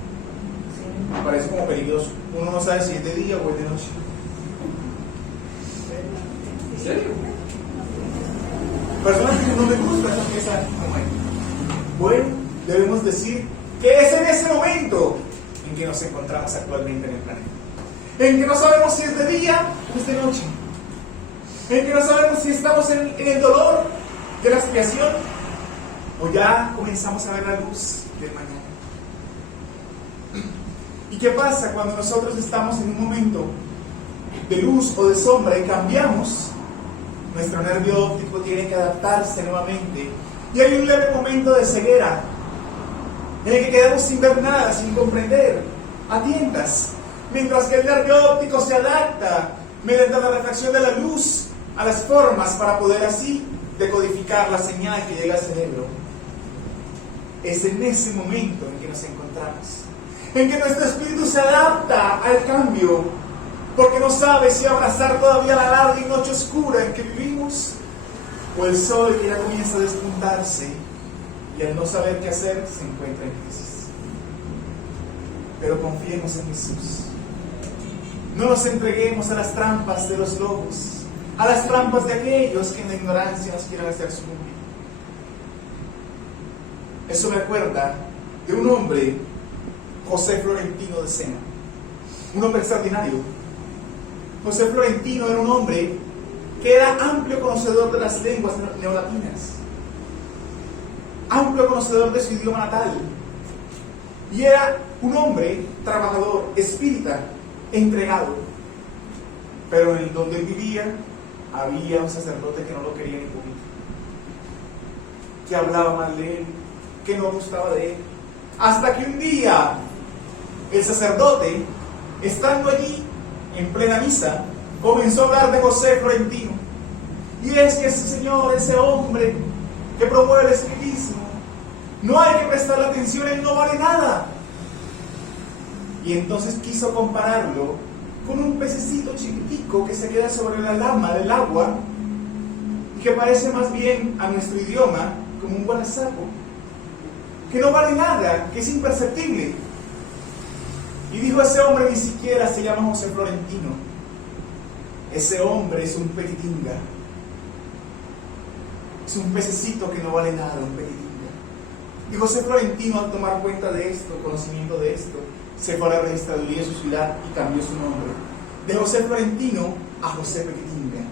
Me parece como peligroso. Uno no sabe si es de día o es de noche. ¿En serio? Personas que no les gusta esa momento. Bueno, debemos decir que es en ese momento en que nos encontramos actualmente en el planeta. En que no sabemos si es de día o es de noche. En que no sabemos si estamos en el dolor de la expiación ¿O ya comenzamos a ver la luz del mañana? ¿Y qué pasa cuando nosotros estamos en un momento de luz o de sombra y cambiamos? Nuestro nervio óptico tiene que adaptarse nuevamente. Y hay un leve momento de ceguera en el que quedamos sin ver nada, sin comprender, a tientas. Mientras que el nervio óptico se adapta mediante la refracción de la luz a las formas para poder así decodificar la señal que llega al cerebro. Es en ese momento en que nos encontramos, en que nuestro espíritu se adapta al cambio, porque no sabe si abrazar todavía la larga y noche oscura en que vivimos, o el sol que ya comienza a despuntarse, y al no saber qué hacer, se encuentra en crisis. Pero confiemos en Jesús. No nos entreguemos a las trampas de los lobos, a las trampas de aquellos que en la ignorancia nos quieran hacer sucumbir. Eso me acuerda de un hombre, José Florentino de Sena, un hombre extraordinario. José Florentino era un hombre que era amplio conocedor de las lenguas neolatinas, amplio conocedor de su idioma natal, y era un hombre trabajador, espírita, entregado. Pero en donde él vivía había un sacerdote que no lo quería ni poquito, que hablaba mal de él, que no gustaba de él, hasta que un día el sacerdote, estando allí en plena misa, comenzó a hablar de José Florentino. Y es que ese señor, ese hombre que promueve el espiritismo, no hay que prestarle atención, él no vale nada. Y entonces quiso compararlo con un pececito chiquitico que se queda sobre la lama del agua y que parece más bien a nuestro idioma como un guanasapo, que no vale nada, que es imperceptible. Y dijo: ese hombre ni siquiera se llama José Florentino, ese hombre es un petitinga, es un pececito que no vale nada, un petitinga. Y José Florentino, al tomar cuenta de esto, conocimiento de esto, se fue a la registraduría de su ciudad y cambió su nombre de José Florentino a José Petitinga.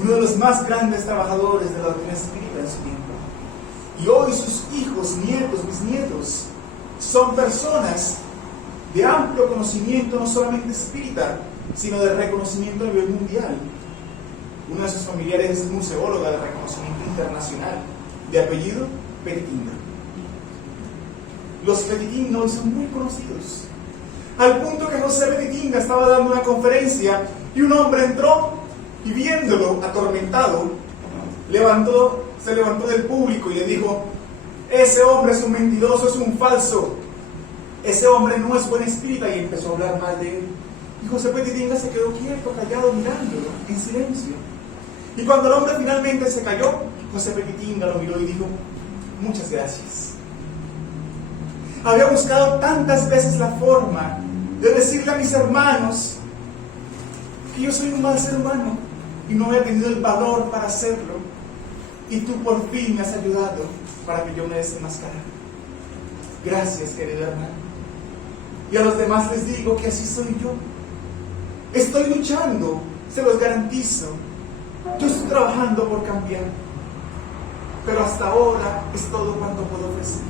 Uno de los más grandes trabajadores de la doctrina espírita en su tiempo. Y hoy sus hijos, nietos, bisnietos son personas de amplio conocimiento, no solamente espírita, sino de reconocimiento a nivel mundial. Uno de sus familiares es museóloga de reconocimiento internacional, de apellido Petitinga. Los Petitinga hoy son muy conocidos, al punto que José Petitinga estaba dando una conferencia y un hombre entró y, viéndolo atormentado, se levantó del público y le dijo: ese hombre es un mentiroso, es un falso, ese hombre no es buen espírita, y empezó a hablar mal de él. Y José Petitinga se quedó quieto, callado, mirándolo en silencio. Y cuando el hombre finalmente se calló, José Petitinga lo miró y dijo: muchas gracias. Había buscado tantas veces la forma de decirle a mis hermanos que yo soy un mal ser humano y no había tenido el valor para hacerlo, y tú por fin me has ayudado para que yo me desenmascarara. Gracias, querido hermano. Y a los demás les digo que así soy yo. Estoy luchando, se los garantizo. Yo estoy trabajando por cambiar, pero hasta ahora es todo cuanto puedo ofrecer.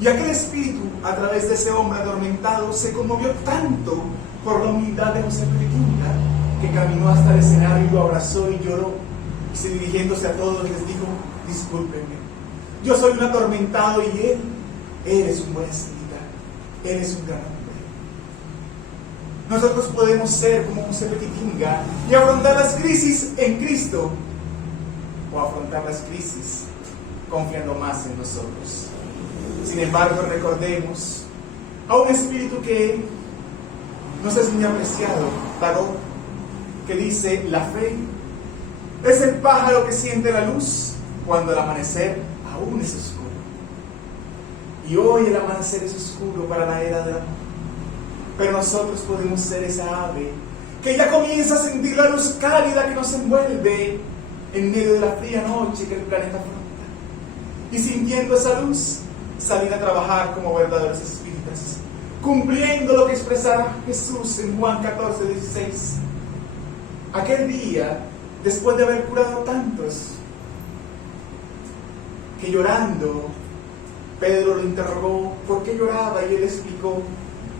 Y aquel espíritu, a través de ese hombre atormentado, se conmovió tanto por la humildad de José Petitinga, que caminó hasta el escenario y lo abrazó y lloró. Y dirigiéndose a todos les dijo: discúlpenme, yo soy un atormentado y él es un buen espírita, él es un gran hombre. Nosotros podemos ser como José Petitinga y afrontar las crisis en Cristo, o afrontar las crisis confiando más en nosotros. Sin embargo, recordemos a un espíritu que no sé si muy apreciado, Tagore, que dice: la fe es el pájaro que siente la luz cuando el amanecer aún es oscuro. Y hoy el amanecer es oscuro para la era del amor, pero nosotros podemos ser esa ave que ya comienza a sentir la luz cálida que nos envuelve en medio de la fría noche que el planeta afronta, y sintiendo esa luz salir a trabajar como verdaderos espíritas, cumpliendo lo que expresaba Jesús en Juan 14:16. Aquel día después de haber curado tantos, que llorando, Pedro lo interrogó por qué lloraba, y él explicó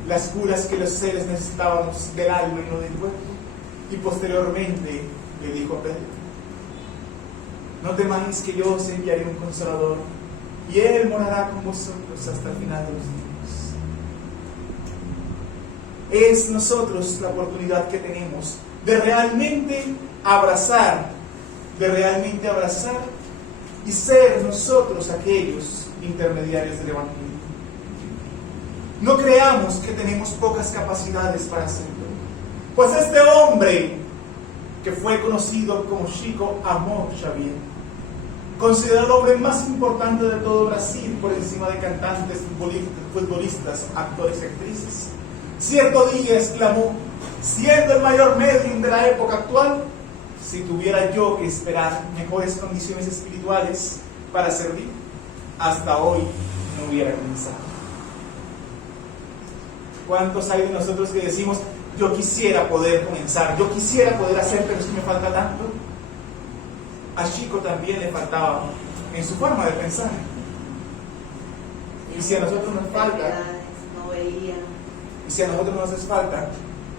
las curas que los seres necesitábamos del alma y no del cuerpo. Y posteriormente le dijo a Pedro: no temáis, que yo os enviaré un consolador, y él morará con vosotros hasta el final de los tiempos. Es nosotros la oportunidad que tenemos de realmente abrazar y ser nosotros aquellos intermediarios del Evangelio. No creamos que tenemos pocas capacidades para hacerlo, pues este hombre, que fue conocido como Chico Amor Xavier, considerado el hombre más importante de todo Brasil por encima de cantantes, futbolistas, actores y actrices, cierto día exclamó, siendo el mayor medium de la época actual: si tuviera yo que esperar mejores condiciones espirituales para servir, hasta hoy no hubiera comenzado. ¿Cuántos hay de nosotros que decimos: yo quisiera poder comenzar, yo quisiera poder hacer, pero si me falta tanto? A Chico también le faltaba en su forma de pensar. Y si a nosotros nos falta, no veía. Y si a nosotros nos hace falta,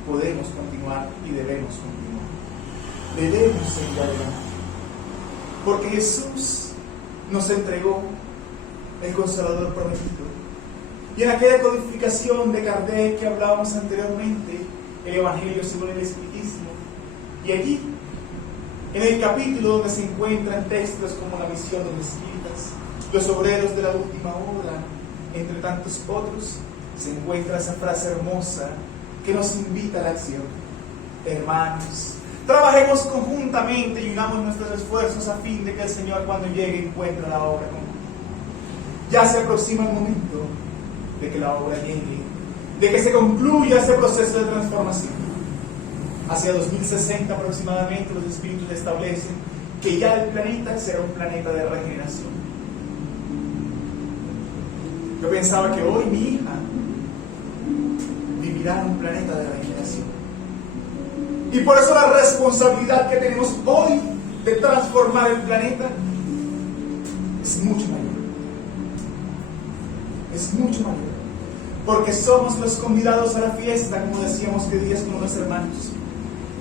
podemos continuar y debemos continuar. Debemos seguir adelante. Porque Jesús nos entregó el Consolador prometido. Y en aquella codificación de Kardec que hablábamos anteriormente, el Evangelio según el Espiritismo, y allí, en el capítulo donde se encuentran textos como la misión de los espíritas, los obreros de la última hora, entre tantos otros, se encuentra esa frase hermosa que nos invita a la acción. Hermanos, trabajemos conjuntamente y unamos nuestros esfuerzos a fin de que el Señor, cuando llegue, encuentre la obra conjunta. Ya se aproxima el momento de que la obra llegue, de que se concluya ese proceso de transformación. Hacia 2060 aproximadamente los espíritus establecen que ya el planeta será un planeta de regeneración. Yo pensaba que hoy mi hija vivirá en un planeta de regeneración. Y por eso la responsabilidad que tenemos hoy de transformar el planeta es mucho mayor. Es mucho mayor. Porque somos los convidados a la fiesta, como decíamos que días con los hermanos.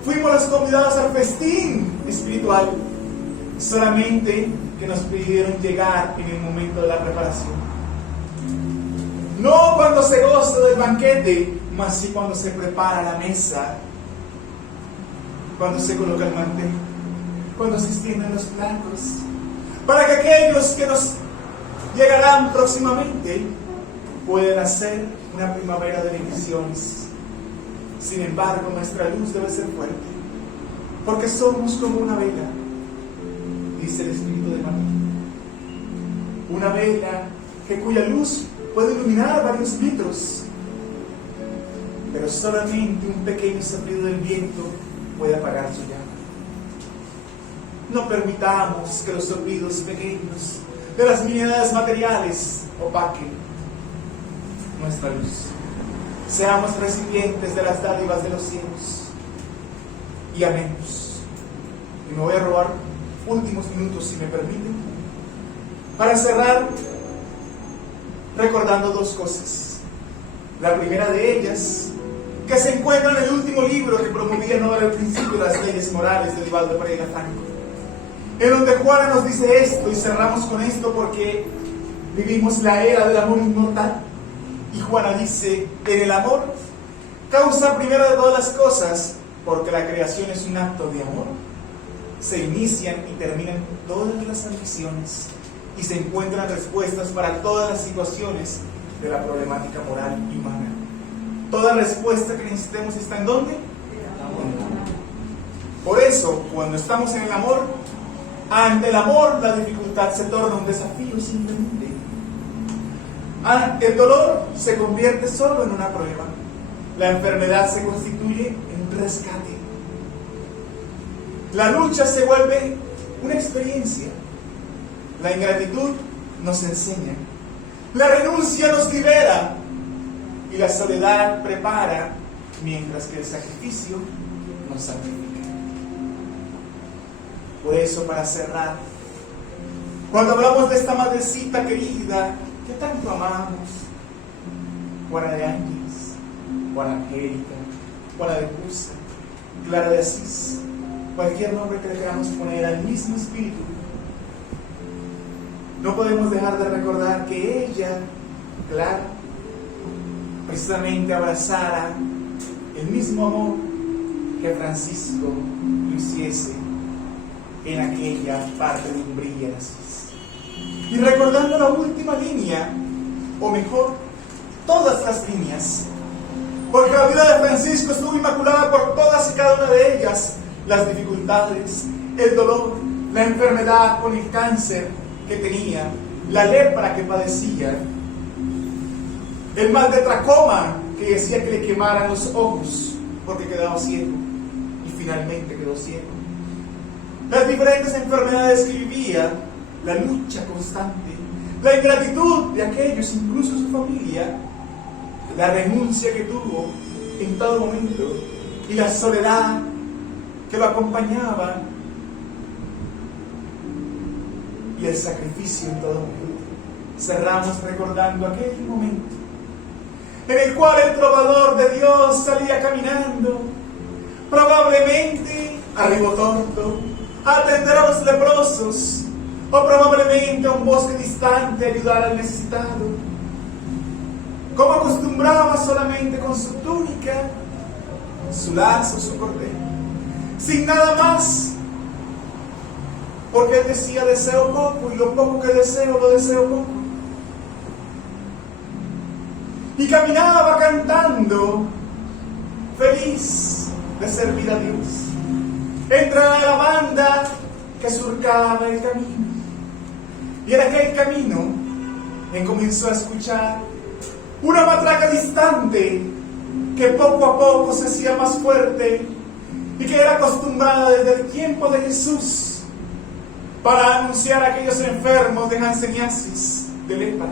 Fuimos los convidados al festín espiritual, solamente que nos pidieron llegar en el momento de la preparación. No cuando se goza del banquete, mas sí cuando se prepara la mesa, cuando se coloca el mantel, cuando se extienden los platos, para que aquellos que nos llegarán próximamente puedan hacer una primavera de bendiciones. Sin embargo, nuestra luz debe ser fuerte, porque somos como una vela, dice el Espíritu de María. Una vela cuya luz puede iluminar varios metros, pero solamente un pequeño soplido del viento puede apagar su llama. No permitamos que los soplidos pequeños de las unidades materiales opaquen nuestra luz. Seamos recipientes de las dádivas de los cielos y amemos. Y me voy a robar últimos minutos, si me permiten, para cerrar recordando dos cosas. La primera de ellas, que se encuentra en el último libro que promovía Nobel al principio, Las leyes morales, de Divaldo Pereira Franco, en donde Juana nos dice esto, y cerramos con esto porque vivimos la era del amor inmortal. Y Juana dice: en el amor, causa primero de todas las cosas, porque la creación es un acto de amor, se inician y terminan todas las ambiciones y se encuentran respuestas para todas las situaciones de la problemática moral humana. Toda respuesta que necesitemos está ¿en dónde? Por eso, cuando estamos en el amor, ante el amor la dificultad se torna un desafío simplemente. El dolor se convierte solo en una prueba. La enfermedad se constituye en un rescate. La lucha se vuelve una experiencia. La ingratitud nos enseña. La renuncia nos libera. Y la soledad prepara, mientras que el sacrificio nos santifica. Por eso, para cerrar, cuando hablamos de esta madrecita querida que tanto amamos, Juana de Ángeles, Juana Angélica, Juana de Cusa, Clara de Asís, cualquier nombre que le queramos poner al mismo espíritu, no podemos dejar de recordar que ella, Clara, precisamente abrazara el mismo amor que Francisco lo hiciese en aquella parte de Umbría de Asís. Y recordando la última línea, o mejor, todas las líneas, porque la vida de Francisco estuvo inmaculada por todas y cada una de ellas, las dificultades, el dolor, la enfermedad con el cáncer que tenía, la lepra que padecía, el mal de tracoma que decía que le quemaran los ojos porque quedaba ciego y finalmente quedó ciego, las diferentes enfermedades que vivía, la lucha constante, la ingratitud de aquellos, incluso su familia, la renuncia que tuvo en todo momento y la soledad que lo acompañaba y el sacrificio en todo momento. Cerramos recordando aquel momento en el cual el trovador de Dios salía caminando, probablemente a Ribotorto, a atender a los leprosos, o probablemente a un bosque distante a ayudar al necesitado, como acostumbraba solamente con su túnica, su lazo, su cordel, sin nada más, porque él decía: deseo poco, y lo poco que deseo, lo deseo poco. Y caminaba cantando, feliz de servir a Dios, entre la lavanda que surcaba el camino. Y en aquel camino comenzó a escuchar una matraca distante que poco a poco se hacía más fuerte y que era acostumbrada desde el tiempo de Jesús para anunciar a aquellos enfermos de hanseníasis, de lepra.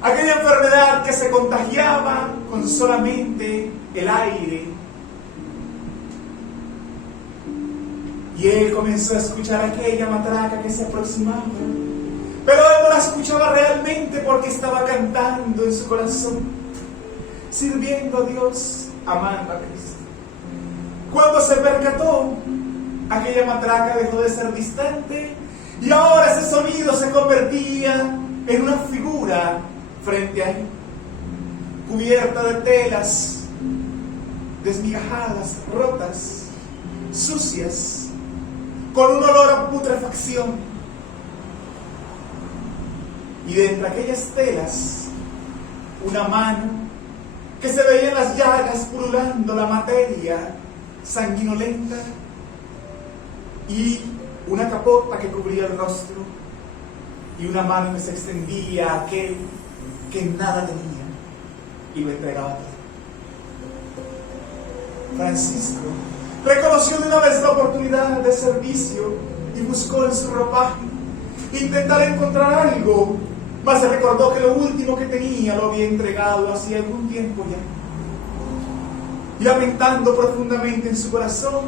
Aquella enfermedad que se contagiaba con solamente el aire. Y él comenzó a escuchar aquella matraca que se aproximaba. Pero él no la escuchaba realmente porque estaba cantando en su corazón, sirviendo a Dios, amando a Cristo. Cuando se percató, aquella matraca dejó de ser distante y ahora ese sonido se convertía en una figura frente a él, cubierta de telas desmigajadas, rotas, sucias, con un olor a putrefacción. Y de entre aquellas telas, una mano que se veía en las llagas pululando la materia sanguinolenta, y una capota que cubría el rostro, y una mano que se extendía a aquel que nada tenía y lo entregaba todo. Francisco reconoció de una vez la oportunidad de servicio y buscó en su ropaje intentar encontrar algo, mas se recordó que lo último que tenía lo había entregado hacía algún tiempo ya. Y lamentando profundamente en su corazón,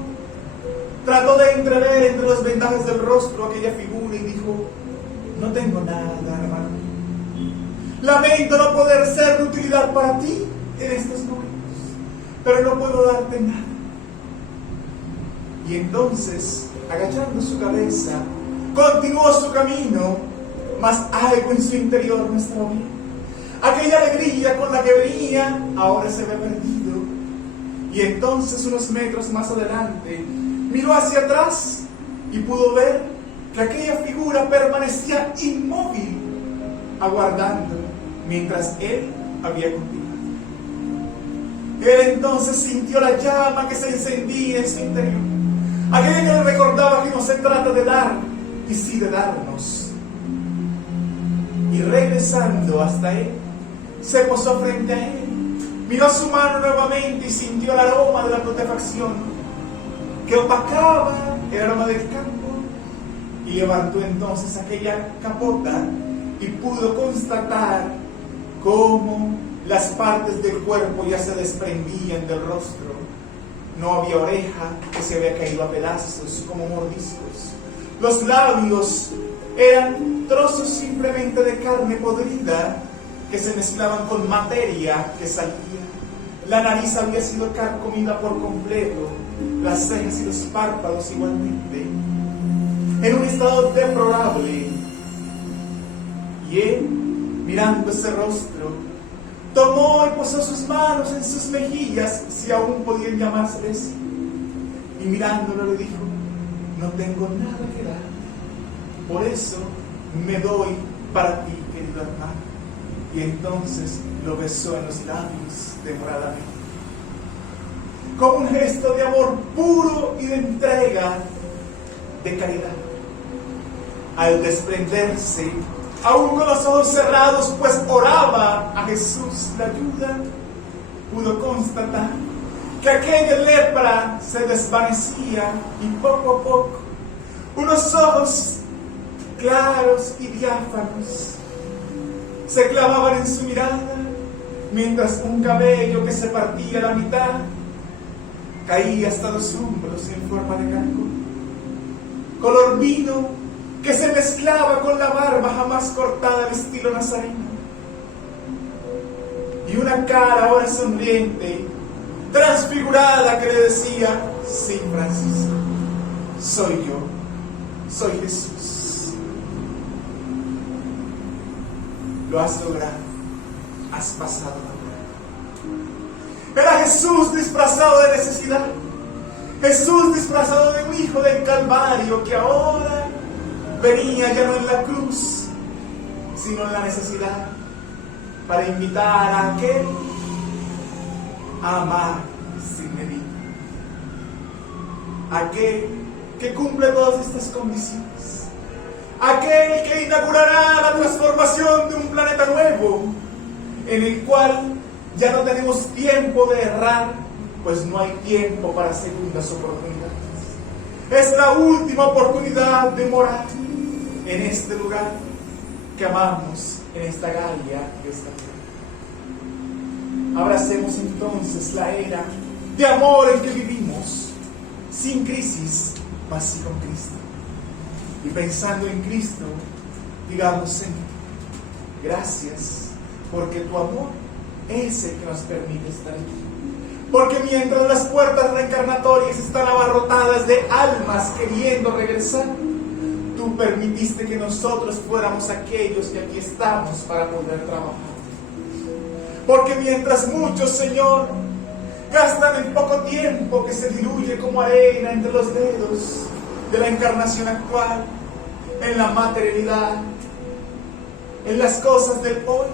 trató de entrever entre los vendajes del rostro aquella figura y dijo: no tengo nada, hermano. Lamento no poder ser de utilidad para ti en estos momentos, pero no puedo darte nada. Y entonces, agachando su cabeza, continuó su camino, mas algo en su interior no estaba bien. Aquella alegría con la que venía ahora se había perdido. Y entonces, unos metros más adelante, miró hacia atrás y pudo ver que aquella figura permanecía inmóvil, aguardando mientras él había continuado. Él entonces sintió la llama que se encendía en su interior, aquella que le recordaba que no se trata de dar, y sí de darnos. Y regresando hasta él, se posó frente a él, miró su mano nuevamente y sintió el aroma de la putrefacción que opacaba el aroma del campo, y levantó entonces aquella capota y pudo constatar cómo las partes del cuerpo ya se desprendían del rostro, No había oreja que se había caído a pedazos como mordiscos. Los labios eran trozos simplemente de carne podrida que se mezclaban con materia que salía. La nariz había sido carcomida por completo, las cejas y los párpados igualmente, en un estado deplorable. Y él, mirando ese rostro, tomó y posó sus manos en sus mejillas, si aún podían llamarse así, y mirándolo le dijo: no tengo nada que dar, por eso me doy para ti, querido hermano. Y entonces lo besó en los labios demoradamente, como un gesto de amor puro y de entrega, de caridad. Al desprenderse, aún con los ojos cerrados, pues oraba a Jesús la ayuda, pudo constatar que aquella lepra se desvanecía y poco a poco unos ojos claros y diáfanos se clavaban en su mirada, mientras un cabello que se partía a la mitad caía hasta los hombros en forma de caracol. Color vino que se mezclaba con la barba jamás cortada al estilo nazareno. Y una cara ahora sonriente, transfigurada, que le decía: sí, Francisco, soy yo, soy Jesús. Lo has logrado, has pasado la prueba. Era Jesús disfrazado de necesidad, Jesús disfrazado de un hijo del Calvario que ahora venía ya no en la cruz, sino en la necesidad, para invitar a aquel a amar sin medida, aquel que cumple todas estas condiciones, aquel que inaugurará la transformación de un planeta nuevo, en el cual ya no tenemos tiempo de errar, pues no hay tiempo para segundas oportunidades. Es la última oportunidad de morar en este lugar que amamos, en esta Galia y esta tierra. Abracemos entonces la era de amor en que vivimos, sin crisis, mas sí con Cristo. Y pensando en Cristo, digamos: Señor, gracias, porque tu amor es el que nos permite estar aquí. Porque mientras las puertas reencarnatorias están abarrotadas de almas queriendo regresar, tú permitiste que nosotros fuéramos aquellos que aquí estamos para poder trabajar. Porque mientras muchos, Señor, gastan el poco tiempo que se diluye como arena entre los dedos de la encarnación actual, en la materialidad, en las cosas del hoy,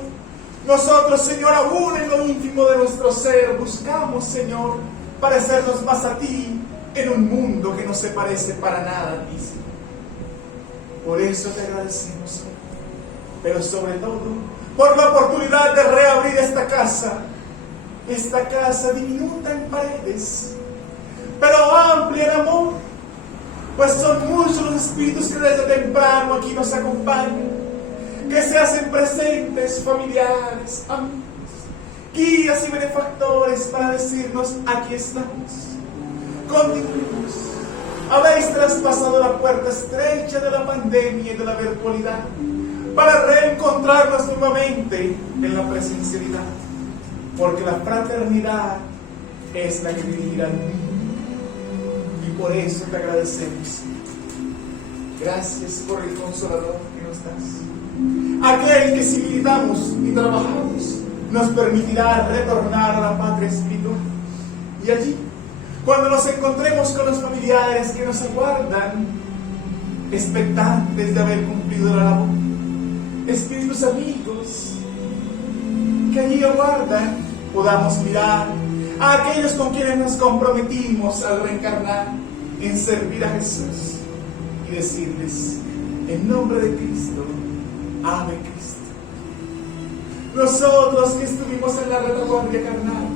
nosotros, Señor, aún en lo íntimo de nuestro ser, buscamos, Señor, parecernos más a ti en un mundo que no se parece para nada a ti, Señor. Por eso te agradecemos, Señor, pero sobre todo por la oportunidad de reabrir esta casa diminuta en paredes, pero amplia en amor, pues son muchos los espíritus que desde temprano aquí nos acompañan, que se hacen presentes, familiares, amigos, guías y benefactores, para decirnos: aquí estamos, continuemos. Habéis traspasado la puerta estrecha de la pandemia y de la virtualidad para reencontrarnos nuevamente en la presencialidad, porque la fraternidad es la que dirigirá el mundo. Y por eso te agradecemos. Gracias por el Consolador que nos das, aquel que si militamos y trabajamos nos permitirá retornar a la patria espiritual. Y allí, cuando nos encontremos con los familiares que nos aguardan, expectantes de haber cumplido la labor, espíritus amigos que allí aguardan, podamos mirar a aquellos con quienes nos comprometimos al reencarnar en servir a Jesús y decirles: en nombre de Cristo, ame Cristo. Nosotros que estuvimos en la retaguardia carnal,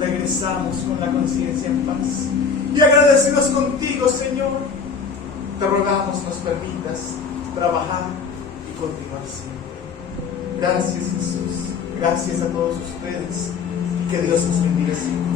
regresamos con la conciencia en paz y agradecidos contigo, Señor, te rogamos nos permitas trabajar y continuar siempre. Gracias, Jesús. Gracias a todos ustedes y que Dios nos bendiga siempre.